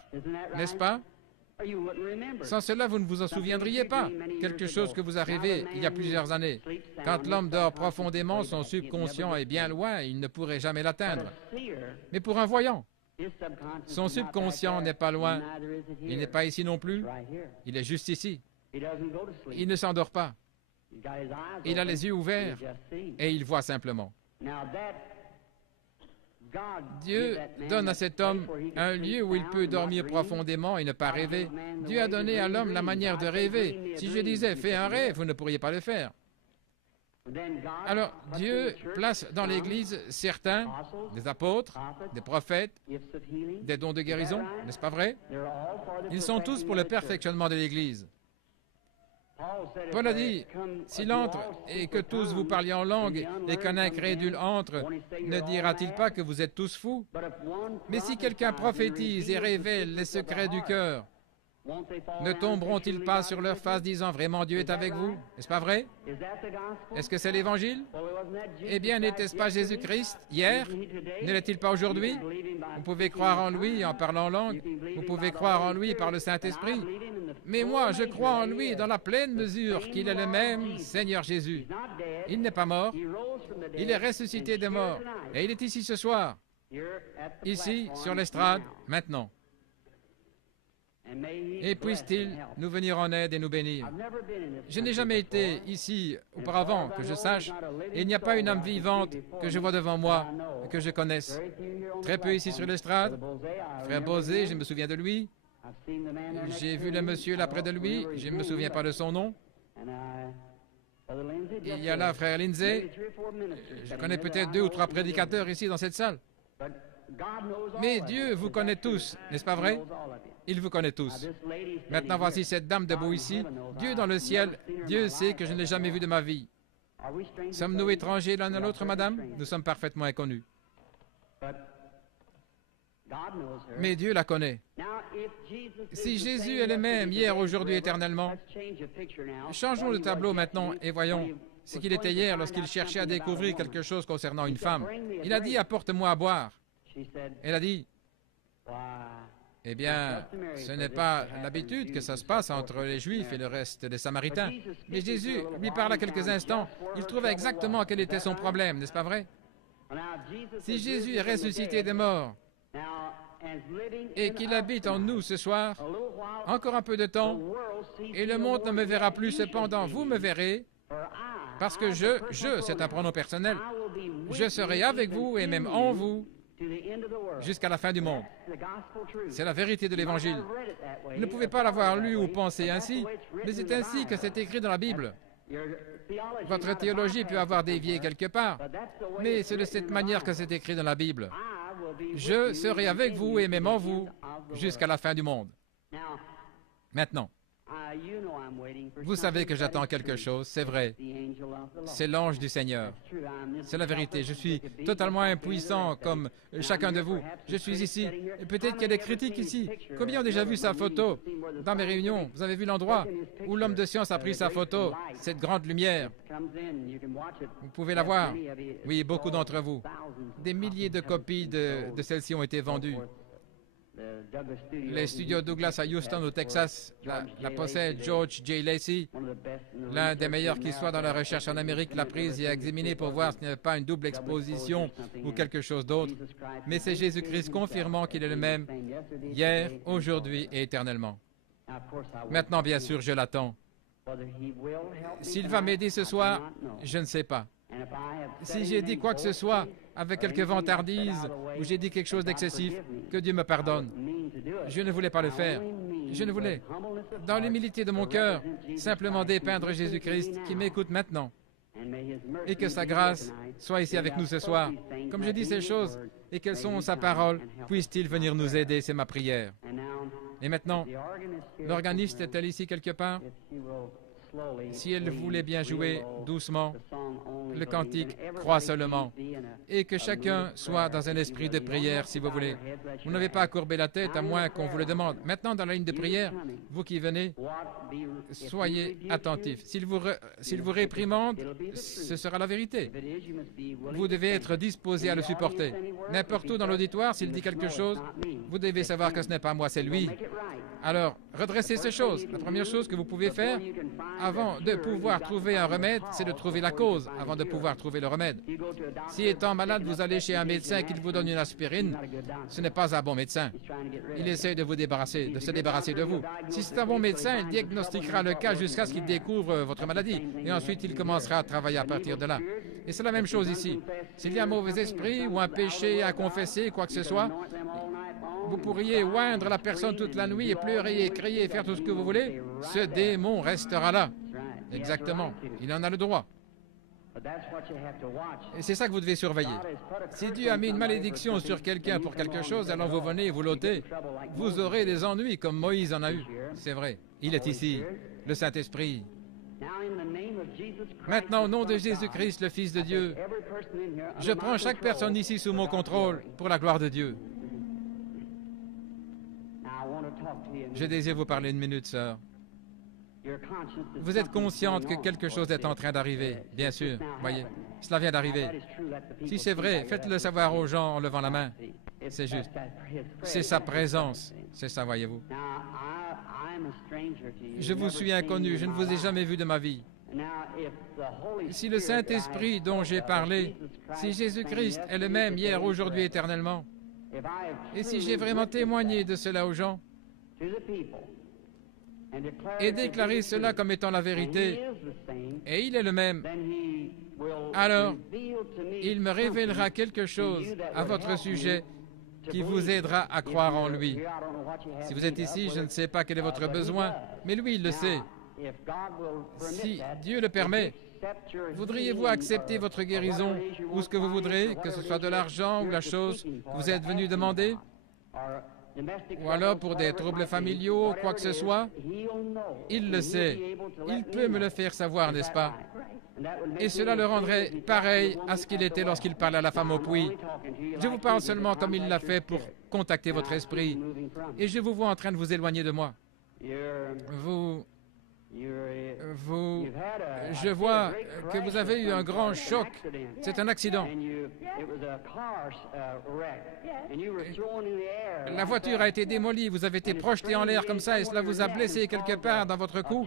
n'est-ce pas? Sans cela, vous ne vous en souviendriez pas. Quelque chose que vous avez il y a plusieurs années. Quand l'homme dort profondément, son subconscient est bien loin, il ne pourrait jamais l'atteindre. Mais pour un voyant, son subconscient n'est pas loin. Il n'est pas ici non plus. Il est juste ici. Il ne s'endort pas. Il a les yeux ouverts et il voit simplement. Dieu donne à cet homme un lieu où il peut dormir profondément et ne pas rêver. Dieu a donné à l'homme la manière de rêver. Si je disais, fais un rêve, vous ne pourriez pas le faire. Alors, Dieu place dans l'Église certains, des apôtres, des prophètes, des dons de guérison, n'est-ce pas vrai? Ils sont tous pour le perfectionnement de l'Église. Paul a dit, s'il entre et que tous vous parliez en langue et qu'un incrédule entre, ne dira-t-il pas que vous êtes tous fous? Mais si quelqu'un prophétise et révèle les secrets du cœur, Ne tomberont-ils pas sur leur face disant vraiment Dieu est avec vous? N'est-ce pas vrai? Est-ce que c'est l'Évangile? Eh bien, n'était-ce pas Jésus-Christ hier? Ne l'est-il pas aujourd'hui? Vous pouvez croire en lui en parlant en langue. Vous pouvez croire en lui par le Saint-Esprit. Mais moi, je crois en lui dans la pleine mesure qu'il est le même Seigneur Jésus. Il n'est pas mort. Il est ressuscité des morts. Et il est ici ce soir. Ici, sur l'estrade, maintenant. Et puisse-t-il nous venir en aide et nous bénir. Je n'ai jamais été ici auparavant, que je sache, et il n'y a pas une âme vivante que je vois devant moi, que je connaisse. Très peu ici sur l'estrade. Frère Bosé, je me souviens de lui. J'ai vu le monsieur là près de lui, je ne me souviens pas de son nom. Il y a là frère Lindsay. Je connais peut-être 2 ou 3 prédicateurs ici dans cette salle. Mais Dieu vous connaît tous, n'est-ce pas vrai? Il vous connaît tous. Maintenant, voici cette dame debout ici. Dieu dans le ciel, Dieu sait que je ne l'ai jamais vue de ma vie. Sommes-nous étrangers l'un à l'autre, madame? Nous sommes parfaitement inconnus. Mais Dieu la connaît. Si Jésus est le même hier, aujourd'hui, éternellement, changeons le tableau maintenant et voyons ce qu'il était hier lorsqu'il cherchait à découvrir quelque chose concernant une femme. Il a dit « Apporte-moi à boire ». Elle a dit « Eh bien, ce n'est pas l'habitude que ça se passe entre les Juifs et le reste des Samaritains. » Mais Jésus lui parla quelques instants. Il trouvait exactement quel était son problème, n'est-ce pas vrai? Si Jésus est ressuscité des morts et qu'il habite en nous ce soir, encore un peu de temps, et le monde ne me verra plus, cependant vous me verrez, parce que c'est un pronom personnel, je serai avec vous et même en vous jusqu'à la fin du monde. C'est la vérité de l'Évangile. Vous ne pouvez pas l'avoir lu ou pensé ainsi, mais c'est ainsi que c'est écrit dans la Bible. Votre théologie peut avoir dévié quelque part, mais c'est de cette manière que c'est écrit dans la Bible. Je serai avec vous et même en vous jusqu'à la fin du monde. Maintenant, vous savez que j'attends quelque chose, c'est vrai. C'est l'ange du Seigneur. C'est la vérité. Je suis totalement impuissant comme chacun de vous. Je suis ici. Et peut-être qu'il y a des critiques ici. Combien ont déjà vu sa photo dans mes réunions? Vous avez vu l'endroit où l'homme de science a pris sa photo, cette grande lumière. Vous pouvez la voir. Oui, beaucoup d'entre vous. Des milliers de copies de celle-ci ont été vendues. Les studios Douglas à Houston, au Texas, la possède George J. Lacey, l'un des meilleurs qui soit dans la recherche en Amérique, l'a prise et a examiné pour voir s'il n'y avait pas une double exposition ou quelque chose d'autre. Mais c'est Jésus-Christ confirmant qu'il est le même hier, aujourd'hui et éternellement. Maintenant, bien sûr, je l'attends. S'il va m'aider ce soir, je ne sais pas. Si j'ai dit quoi que ce soit avec quelques vantardises ou j'ai dit quelque chose d'excessif, que Dieu me pardonne. Je ne voulais pas le faire. Je ne voulais, dans l'humilité de mon cœur, simplement dépeindre Jésus-Christ qui m'écoute maintenant. Et que sa grâce soit ici avec nous ce soir. Comme je dis ces choses et qu'elles sont sa parole, puisse-t-il venir nous aider, c'est ma prière. Et maintenant, l'organiste est-elle ici quelque part? Si elle voulait bien jouer doucement le cantique « Crois seulement » et que chacun soit dans un esprit de prière, si vous voulez. Vous n'avez pas à courber la tête à moins qu'on vous le demande. Maintenant, dans la ligne de prière, vous qui venez, soyez attentifs. S'il vous réprimande, ce sera la vérité. Vous devez être disposé à le supporter. N'importe où dans l'auditoire, s'il dit quelque chose, vous devez savoir que ce n'est pas moi, c'est lui. Alors, redressez ces choses. La première chose que vous pouvez faire, avant de pouvoir trouver un remède, c'est de trouver la cause, avant de pouvoir trouver le remède. Si étant malade, vous allez chez un médecin qui vous donne une aspirine, ce n'est pas un bon médecin. Il essaie de se débarrasser de vous. Si c'est un bon médecin, il diagnostiquera le cas jusqu'à ce qu'il découvre votre maladie. Et ensuite, il commencera à travailler à partir de là. Et c'est la même chose ici. S'il y a un mauvais esprit ou un péché à confesser, quoi que ce soit, vous pourriez oindre la personne toute la nuit et pleurer et crier et faire tout ce que vous voulez. Ce démon restera là. Exactement. Il en a le droit. Et c'est ça que vous devez surveiller. Si Dieu a mis une malédiction sur quelqu'un pour quelque chose, alors vous venez et vous l'ôtez. Vous aurez des ennuis comme Moïse en a eu. C'est vrai. Il est ici, le Saint-Esprit. Maintenant, au nom de Jésus-Christ, le Fils de Dieu, je prends chaque personne ici sous mon contrôle pour la gloire de Dieu. Je désire vous parler une minute, sœur. Vous êtes consciente que quelque chose est en train d'arriver, bien sûr, voyez, cela vient d'arriver. Si c'est vrai, faites-le savoir aux gens en levant la main. C'est juste. C'est sa présence, c'est ça, voyez-vous. Je vous suis inconnu, je ne vous ai jamais vu de ma vie. Si le Saint-Esprit dont j'ai parlé, si Jésus-Christ est le même hier, aujourd'hui, éternellement, et si j'ai vraiment témoigné de cela aux gens, et déclaré cela comme étant la vérité, et il est le même, alors il me révélera quelque chose à votre sujet qui vous aidera à croire en lui. Si vous êtes ici, je ne sais pas quel est votre besoin, mais lui, il le sait. Si Dieu le permet, voudriez-vous accepter votre guérison ou ce que vous voudrez, que ce soit de l'argent ou la chose que vous êtes venu demander, ou alors pour des troubles familiaux, quoi que ce soit? Il le sait. Il peut me le faire savoir, n'est-ce pas? Et cela le rendrait pareil à ce qu'il était lorsqu'il parlait à la femme au puits. Je vous parle seulement comme il l'a fait pour contacter votre esprit. Et je vous vois en train de vous éloigner de moi. Je vois que vous avez eu un grand choc. C'est un accident. La voiture a été démolie, vous avez été projeté en l'air comme ça et cela vous a blessé quelque part dans votre cou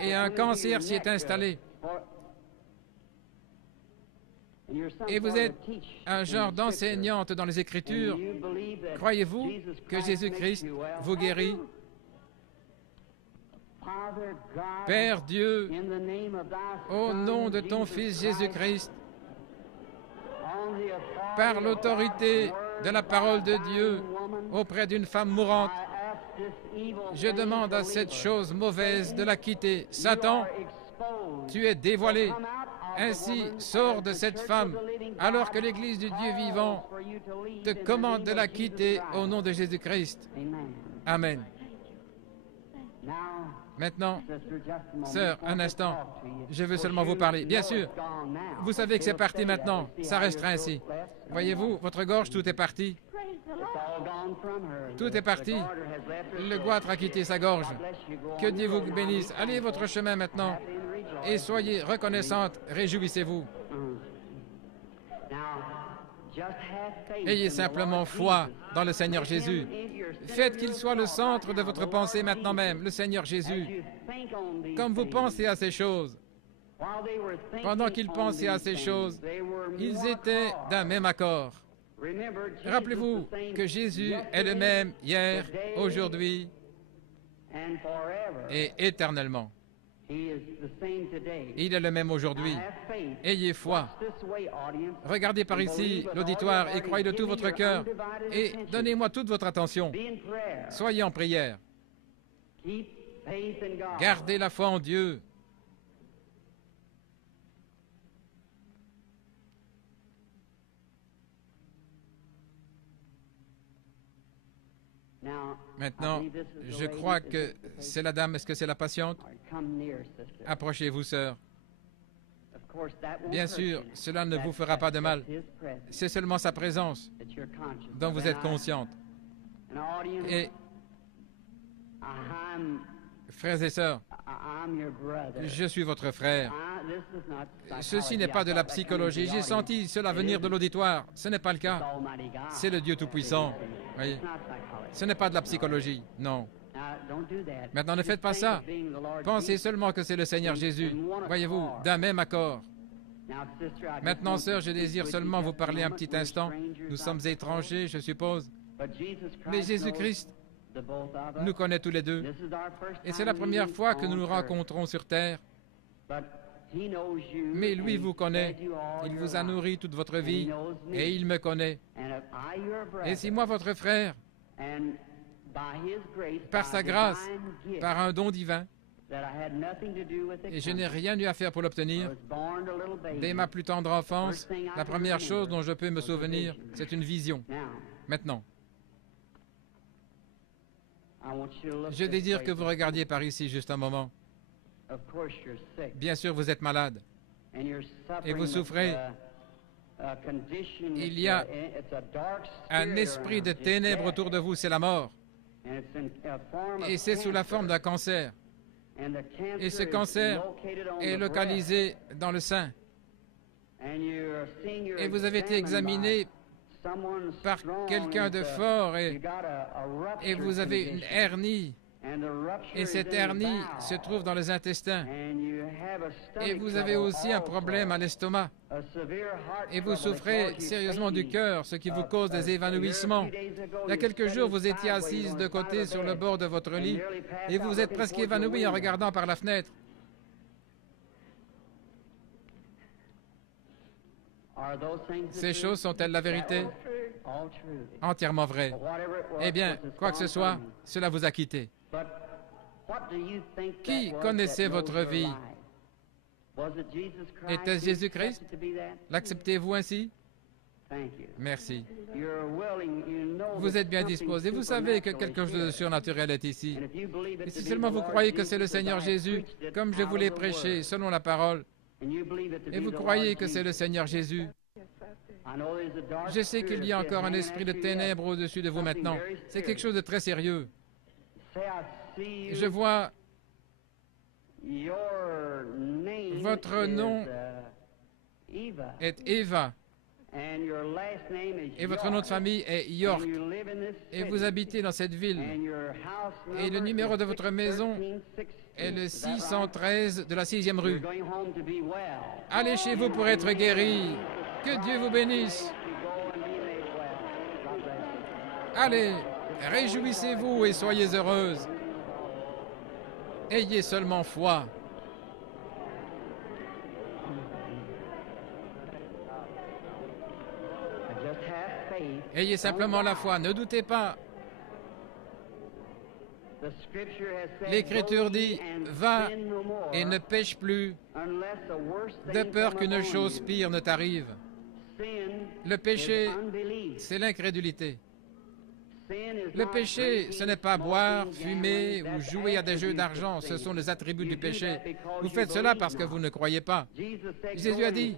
et un cancer s'y est installé. Et vous êtes un genre d'enseignante dans les Écritures. Croyez-vous que Jésus-Christ vous guérit? Père Dieu, au nom de ton Fils Jésus-Christ, par l'autorité de la parole de Dieu auprès d'une femme mourante, je demande à cette chose mauvaise de la quitter. Satan, tu es dévoilé. Ainsi, sors de cette femme, alors que l'Église du Dieu vivant te commande de la quitter au nom de Jésus-Christ. Amen. Maintenant, sœur, un instant, je veux seulement vous parler. Bien sûr, vous savez que c'est parti maintenant, ça restera ainsi. Voyez-vous, votre gorge, tout est parti. Tout est parti. Le goitre a quitté sa gorge. Que Dieu vous bénisse. Allez votre chemin maintenant et soyez reconnaissante, réjouissez-vous. Ayez simplement foi dans le Seigneur Jésus. Faites qu'il soit le centre de votre pensée maintenant même, le Seigneur Jésus. Comme vous pensez à ces choses, pendant qu'ils pensaient à ces choses, ils étaient d'un même accord. Rappelez-vous que Jésus est le même hier, aujourd'hui et éternellement. Il est le même aujourd'hui. Ayez foi. Regardez par ici l'auditoire et croyez de tout votre cœur et donnez-moi toute votre attention. Soyez en prière. Gardez la foi en Dieu. Maintenant, je crois que c'est la dame. Est-ce que c'est la patiente? Approchez-vous, sœur. Bien sûr, cela ne vous fera pas de mal. C'est seulement sa présence dont vous êtes consciente. Et, frères et sœurs, je suis votre frère. Ceci n'est pas de la psychologie. J'ai senti cela venir de l'auditoire. Ce n'est pas le cas. C'est le Dieu Tout-Puissant. Voyez? Ce n'est pas de la psychologie, non. Maintenant, ne faites pas ça. Pensez seulement que c'est le Seigneur Jésus. Voyez-vous, d'un même accord. Maintenant, sœur, je désire seulement vous parler un petit instant. Nous sommes étrangers, je suppose. Mais Jésus-Christ nous connaît tous les deux. Et c'est la première fois que nous nous rencontrons sur terre. Mais lui vous connaît. Il vous a nourri toute votre vie. Et il me connaît. Et si moi, votre frère, par sa grâce, par un don divin, et je n'ai rien eu à faire pour l'obtenir, dès ma plus tendre enfance, la première chose dont je peux me souvenir, c'est une vision. Maintenant, je désire que vous regardiez par ici juste un moment. Bien sûr, vous êtes malade et vous souffrez. Il y a un esprit de ténèbres autour de vous, c'est la mort. Et c'est sous la forme d'un cancer. Et ce cancer est localisé dans le sein. Et vous avez été examiné par quelqu'un de fort et vous avez une hernie. Et cette hernie se trouve dans les intestins. Et vous avez aussi un problème à l'estomac. Et vous souffrez sérieusement du cœur, ce qui vous cause des évanouissements. Il y a quelques jours, vous étiez assise de côté sur le bord de votre lit et vous vous êtes presque évanouie en regardant par la fenêtre. Ces choses sont-elles la vérité? Entièrement vraies. Eh bien, quoi que ce soit, cela vous a quitté. Qui connaissait votre vie? Était-ce Jésus-Christ? L'acceptez-vous ainsi? Merci. Vous êtes bien disposé. Vous savez que quelque chose de surnaturel est ici. Et si seulement vous croyez que c'est le Seigneur Jésus, comme je vous l'ai prêché selon la parole, et vous croyez que c'est le Seigneur Jésus, je sais qu'il y a encore un esprit de ténèbres au-dessus de vous maintenant. C'est quelque chose de très sérieux. Je vois votre nom est Eva et votre nom de famille est York et vous habitez dans cette ville et le numéro de votre maison est le 613 de la 6e rue. Allez chez vous pour être guéri. Que Dieu vous bénisse. Allez, réjouissez-vous et soyez heureuses. Ayez seulement foi. Ayez simplement la foi, ne doutez pas. L'Écriture dit, va et ne pêche plus, de peur qu'une chose pire ne t'arrive. Le péché, c'est l'incrédulité. Le péché, ce n'est pas boire, fumer ou jouer à des jeux d'argent, ce sont les attributs du péché. Vous faites cela parce que vous ne croyez pas. Jésus a dit,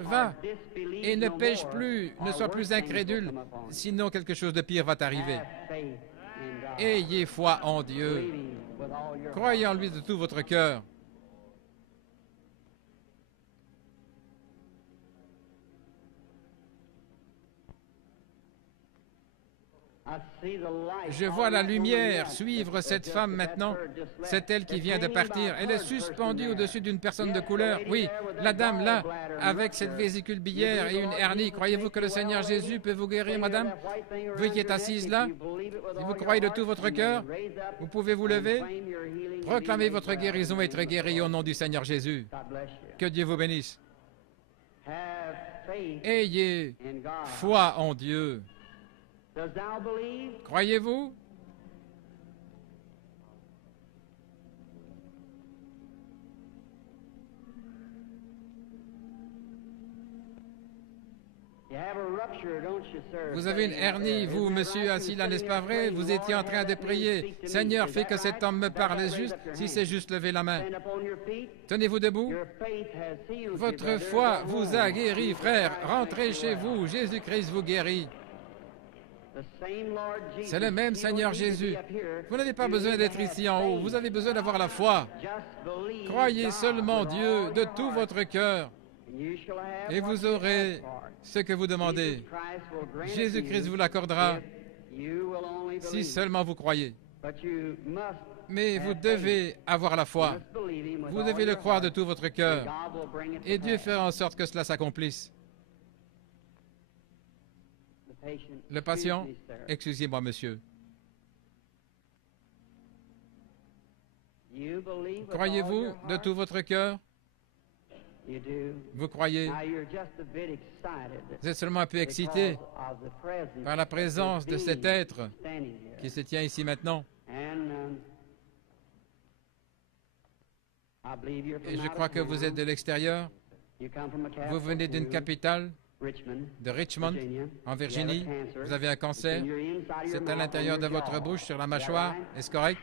va et ne pêche plus, ne sois plus incrédule, sinon quelque chose de pire va t'arriver. Ayez foi en Dieu. Croyez en lui de tout votre cœur. Je vois la lumière suivre cette femme maintenant. C'est elle qui vient de partir. Elle est suspendue au-dessus d'une personne de couleur. Oui, la dame là, avec cette vésicule biliaire et une hernie. Croyez-vous que le Seigneur Jésus peut vous guérir, madame? Vous qui êtes assise là, si vous croyez de tout votre cœur, vous pouvez vous lever, proclamer votre guérison et être guéri au nom du Seigneur Jésus. Que Dieu vous bénisse. Ayez foi en Dieu. Croyez-vous? Vous avez une hernie, vous, monsieur, assis là, n'est-ce pas vrai? Vous étiez en train de prier. Seigneur, fais que cet homme me parle juste, si c'est juste lever la main. Tenez-vous debout. Votre foi vous a guéri, frère. Rentrez chez vous. Jésus-Christ vous guérit. C'est le même Seigneur Jésus. Vous n'avez pas besoin d'être ici en haut. Vous avez besoin d'avoir la foi. Croyez seulement Dieu de tout votre cœur et vous aurez ce que vous demandez. Jésus-Christ vous l'accordera si seulement vous croyez. Mais vous devez avoir la foi. Vous devez le croire de tout votre cœur. Et Dieu fera en sorte que cela s'accomplisse. Le patient, excusez-moi, monsieur. Croyez-vous de tout votre cœur? Vous croyez? Vous êtes seulement un peu excité par la présence de cet être qui se tient ici maintenant. Et je crois que vous êtes de l'extérieur. Vous venez d'une capitale, de Richmond, en Virginie. Vous avez un cancer. C'est à l'intérieur de votre bouche, sur la mâchoire. Est-ce correct?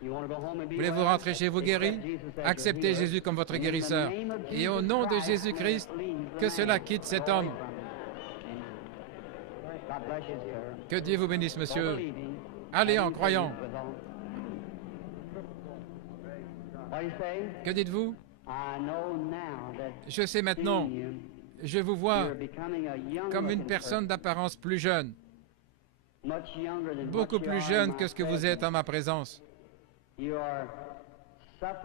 Voulez-vous rentrer chez vous guéri? Acceptez Jésus comme votre guérisseur. Et au nom de Jésus-Christ, que cela quitte cet homme. Que Dieu vous bénisse, monsieur. Allez en croyant. Que dites-vous? Je sais maintenant, je vous vois comme une personne d'apparence plus jeune, beaucoup plus jeune que ce que vous êtes en ma présence.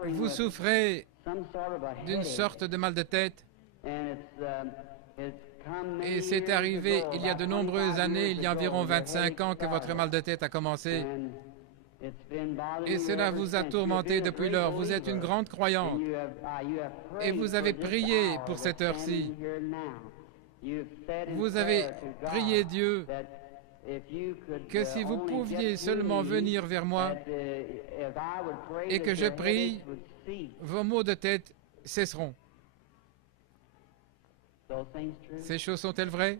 Vous souffrez d'une sorte de mal de tête et c'est arrivé il y a de nombreuses années, il y a environ 25 ans que votre mal de tête a commencé. Et cela vous a tourmenté depuis lors. Vous êtes une grande croyante. Et vous avez prié pour cette heure-ci. Vous avez prié Dieu que si vous pouviez seulement venir vers moi et que je prie, vos maux de tête cesseront. Ces choses sont-elles vraies?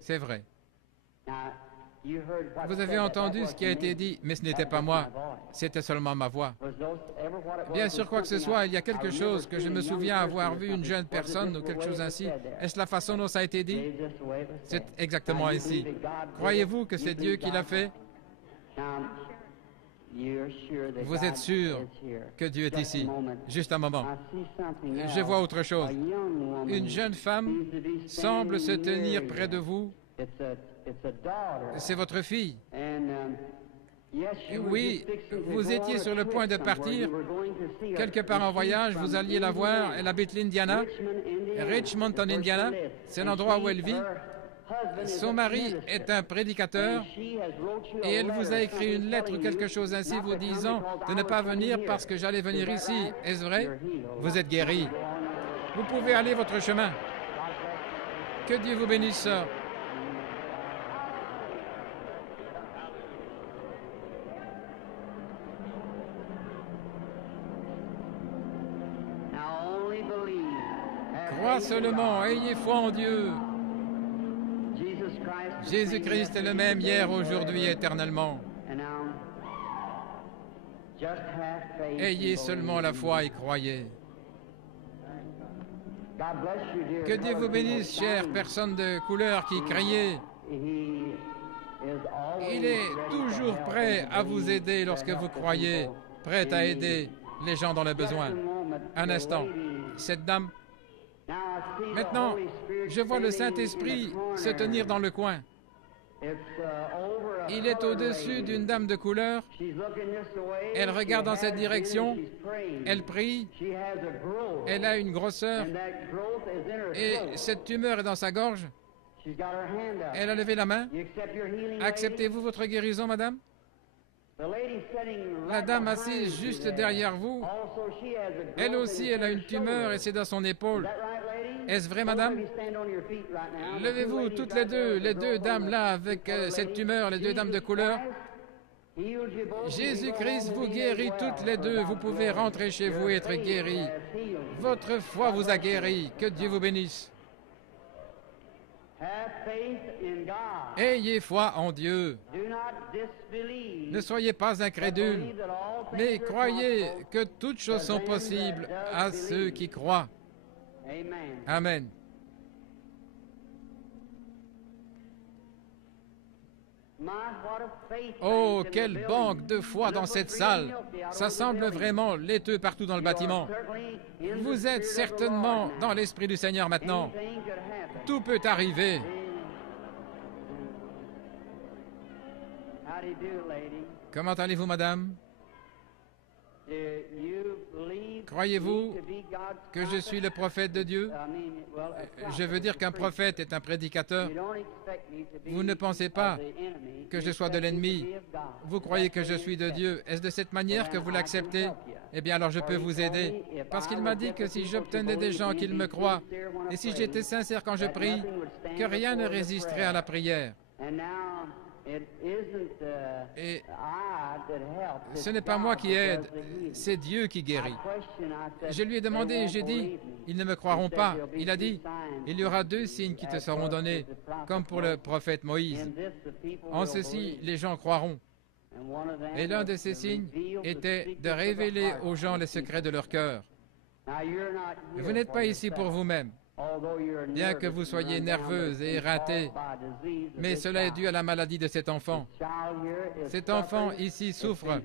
C'est vrai. Vous avez entendu ce qui a été dit, mais ce n'était pas moi, c'était seulement ma voix. Bien sûr, quoi que ce soit, il y a quelque chose que je me souviens avoir vu une jeune personne ou quelque chose ainsi. Est-ce la façon dont ça a été dit? C'est exactement ainsi. Croyez-vous que c'est Dieu qui l'a fait? Vous êtes sûr que Dieu est ici? Juste un moment. Je vois autre chose. Une jeune femme semble se tenir près de vous. C'est votre fille. Oui, vous étiez sur le point de partir, quelque part en voyage, vous alliez la voir, elle habite l'Indiana, Richmond en Indiana, c'est l'endroit où elle vit. Son mari est un prédicateur et elle vous a écrit une lettre ou quelque chose ainsi vous disant de ne pas venir parce que j'allais venir ici. Est-ce vrai? Vous êtes guéri. Vous pouvez aller votre chemin. Que Dieu vous bénisse. Crois seulement, ayez foi en Dieu. Jésus-Christ est le même hier, aujourd'hui, éternellement. Ayez seulement la foi et croyez. Que Dieu vous bénisse, chère personne de couleur qui criait. Il est toujours prêt à vous aider lorsque vous croyez, prêt à aider les gens dans le besoin. Un instant, cette dame. Maintenant, je vois le Saint-Esprit se tenir dans le coin. Il est au-dessus d'une dame de couleur. Elle regarde dans cette direction. Elle prie. Elle a une grosseur. Et cette tumeur est dans sa gorge. Elle a levé la main. Acceptez-vous votre guérison, madame? La dame assise juste derrière vous, elle aussi, elle a une tumeur et c'est dans son épaule. Est-ce vrai, madame? Levez-vous toutes les deux dames là avec cette tumeur, les deux dames de couleur. Jésus-Christ vous guérit toutes les deux. Vous pouvez rentrer chez vous et être guéris. Votre foi vous a guéri. Que Dieu vous bénisse. Ayez foi en Dieu. Ne soyez pas incrédules, mais croyez que toutes choses sont possibles à ceux qui croient. Amen. Oh, quelle banque de foi dans cette salle! Ça semble vraiment laiteux partout dans le bâtiment. Vous êtes certainement dans l'Esprit du Seigneur maintenant. Tout peut arriver. Comment allez-vous, madame? Croyez-vous que je suis le prophète de Dieu? Je veux dire qu'un prophète est un prédicateur. Vous ne pensez pas que je sois de l'ennemi. Vous croyez que je suis de Dieu. Est-ce de cette manière que vous l'acceptez? Eh bien, alors je peux vous aider. Parce qu'il m'a dit que si j'obtenais des gens qui me croient, et si j'étais sincère quand je prie, que rien ne résisterait à la prière. Et ce n'est pas moi qui aide, c'est Dieu qui guérit. Je lui ai demandé et j'ai dit, ils ne me croiront pas. Il a dit, il y aura 2 signes qui te seront donnés, comme pour le prophète Moïse. En ceci, les gens croiront. Et l'un de ces signes était de révéler aux gens les secrets de leur cœur. Vous n'êtes pas ici pour vous-même. Bien que vous soyez nerveuse et éreintée, mais cela est dû à la maladie de cet enfant. Cet enfant ici souffre.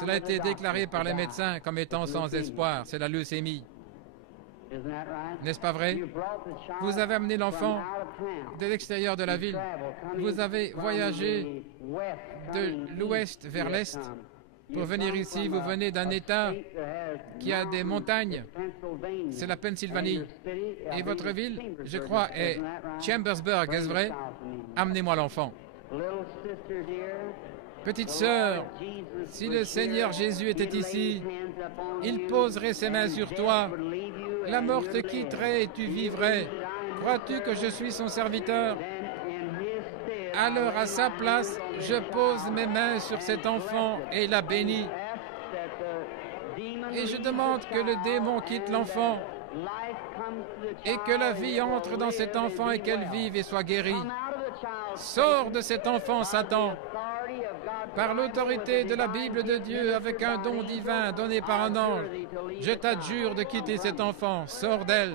Cela a été déclaré par les médecins comme étant sans espoir. C'est la leucémie. N'est-ce pas vrai? Vous avez amené l'enfant de l'extérieur de la ville. Vous avez voyagé de l'ouest vers l'est pour venir ici. Vous venez d'un État qui a des montagnes. C'est la Pennsylvanie. Et votre ville, je crois, est Chambersburg. Est-ce vrai? Amenez-moi l'enfant. Petite sœur, si le Seigneur Jésus était ici, il poserait ses mains sur toi. La mort te quitterait et tu vivrais. Crois-tu que je suis son serviteur? Alors, à sa place, je pose mes mains sur cet enfant et la bénis. Et je demande que le démon quitte l'enfant et que la vie entre dans cet enfant et qu'elle vive et soit guérie. Sors de cet enfant, Satan, par l'autorité de la Bible de Dieu, avec un don divin donné par un ange. Je t'adjure de quitter cet enfant. Sors d'elle.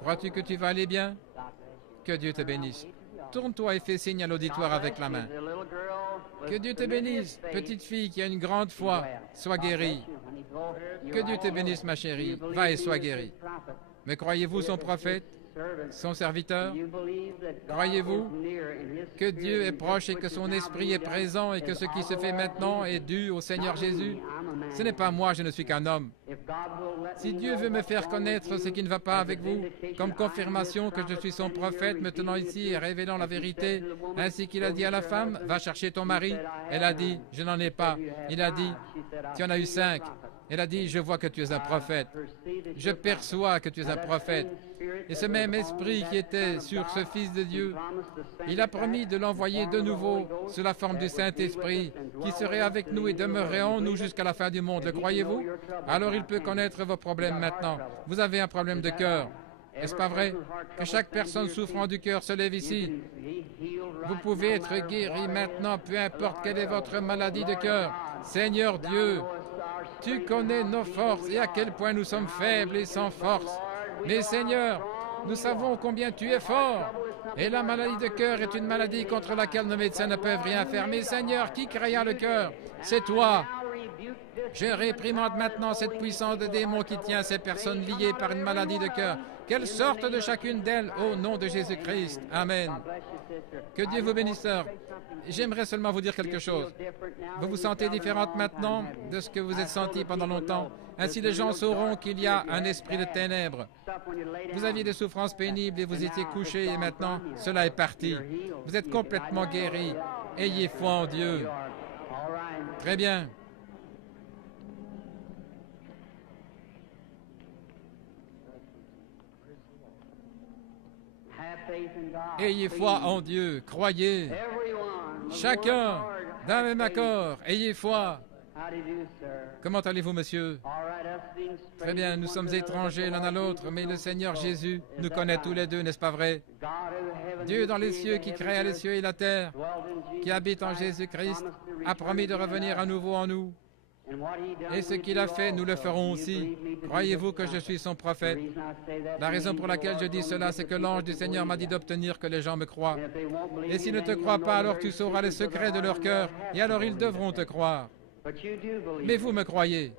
Crois-tu que tu vas aller bien? Que Dieu te bénisse. Tourne-toi et fais signe à l'auditoire avec la main. Que Dieu te bénisse, petite fille qui a une grande foi. Sois guérie. Que Dieu te bénisse, ma chérie. Va et sois guérie. Mais croyez-vous son prophète, son serviteur? Croyez-vous que Dieu est proche et que son esprit est présent et que ce qui se fait maintenant est dû au Seigneur Jésus? Ce n'est pas moi, je ne suis qu'un homme. Si Dieu veut me faire connaître ce qui ne va pas avec vous, comme confirmation que je suis son prophète, me tenant ici et révélant la vérité, ainsi qu'il a dit à la femme, va chercher ton mari. Elle a dit, je n'en ai pas. Il a dit, tu en as eu 5. Elle a dit, je vois que tu es un prophète. Je perçois que tu es un prophète. Et ce même esprit qui était sur ce Fils de Dieu, il a promis de l'envoyer de nouveau sous la forme du Saint-Esprit, qui serait avec nous et demeurerait en nous jusqu'à la fin du monde. Le croyez-vous? Alors il peut connaître vos problèmes maintenant. Vous avez un problème de cœur. N'est-ce pas vrai? Que chaque personne souffrant du cœur se lève ici. Vous pouvez être guéri maintenant, peu importe quelle est votre maladie de cœur. Seigneur Dieu, tu connais nos forces et à quel point nous sommes faibles et sans force. Mais Seigneur, nous savons combien tu es fort. Et la maladie de cœur est une maladie contre laquelle nos médecins ne peuvent rien faire. Mais Seigneur, qui créa le cœur? C'est toi. Je réprimande maintenant cette puissance de démon qui tient ces personnes liées par une maladie de cœur. Qu'elle sorte de chacune d'elles au nom de Jésus-Christ. Amen. Que Dieu vous bénisse, sœur. J'aimerais seulement vous dire quelque chose. Vous vous sentez différente maintenant de ce que vous êtes senti pendant longtemps. Ainsi, les gens sauront qu'il y a un esprit de ténèbres. Vous aviez des souffrances pénibles et vous étiez couché et maintenant, cela est parti. Vous êtes complètement guéri. Ayez foi en Dieu. Très bien. Ayez foi en Dieu, croyez. Chacun d'un même accord, ayez foi. Comment allez-vous, monsieur? Très bien, nous sommes étrangers l'un à l'autre, mais le Seigneur Jésus nous connaît tous les deux, n'est-ce pas vrai? Dieu dans les cieux qui créa les cieux et la terre, qui habite en Jésus-Christ, a promis de revenir à nouveau en nous. Et ce qu'il a fait, nous le ferons aussi. Croyez-vous que je suis son prophète? La raison pour laquelle je dis cela, c'est que l'ange du Seigneur m'a dit d'obtenir que les gens me croient. Et s'ils ne te croient pas, alors tu sauras les secrets de leur cœur, et alors ils devront te croire. Mais vous me croyez.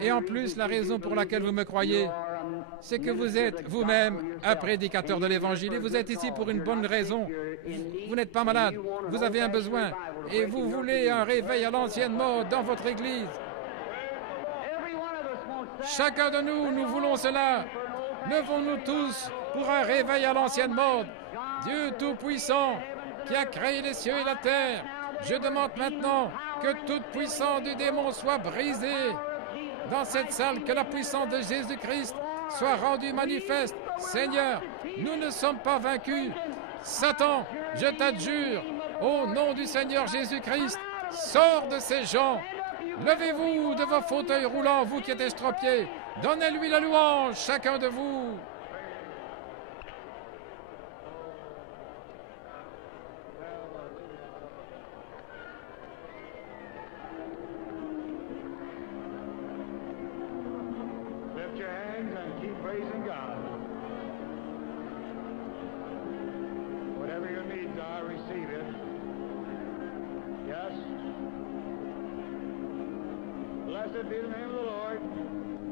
Et en plus, la raison pour laquelle vous me croyez, c'est que vous êtes vous-même un prédicateur de l'Évangile et vous êtes ici pour une bonne raison. Vous n'êtes pas malade, vous avez un besoin et vous voulez un réveil à l'ancienne mode dans votre Église. Chacun de nous, nous voulons cela. Levons-nous tous pour un réveil à l'ancienne mode. Dieu Tout-Puissant, qui a créé les cieux et la terre, je demande maintenant que toute puissance du démon soit brisée dans cette salle, que la puissance de Jésus-Christ soit rendue manifeste. Seigneur, nous ne sommes pas vaincus. Satan, je t'adjure, au nom du Seigneur Jésus-Christ, sors de ces gens. Levez-vous de vos fauteuils roulants, vous qui êtes estropiés. Donnez-lui la louange, chacun de vous. hands and keep praising God. Whatever your needs are, receive it. Yes. Blessed be the name of the Lord.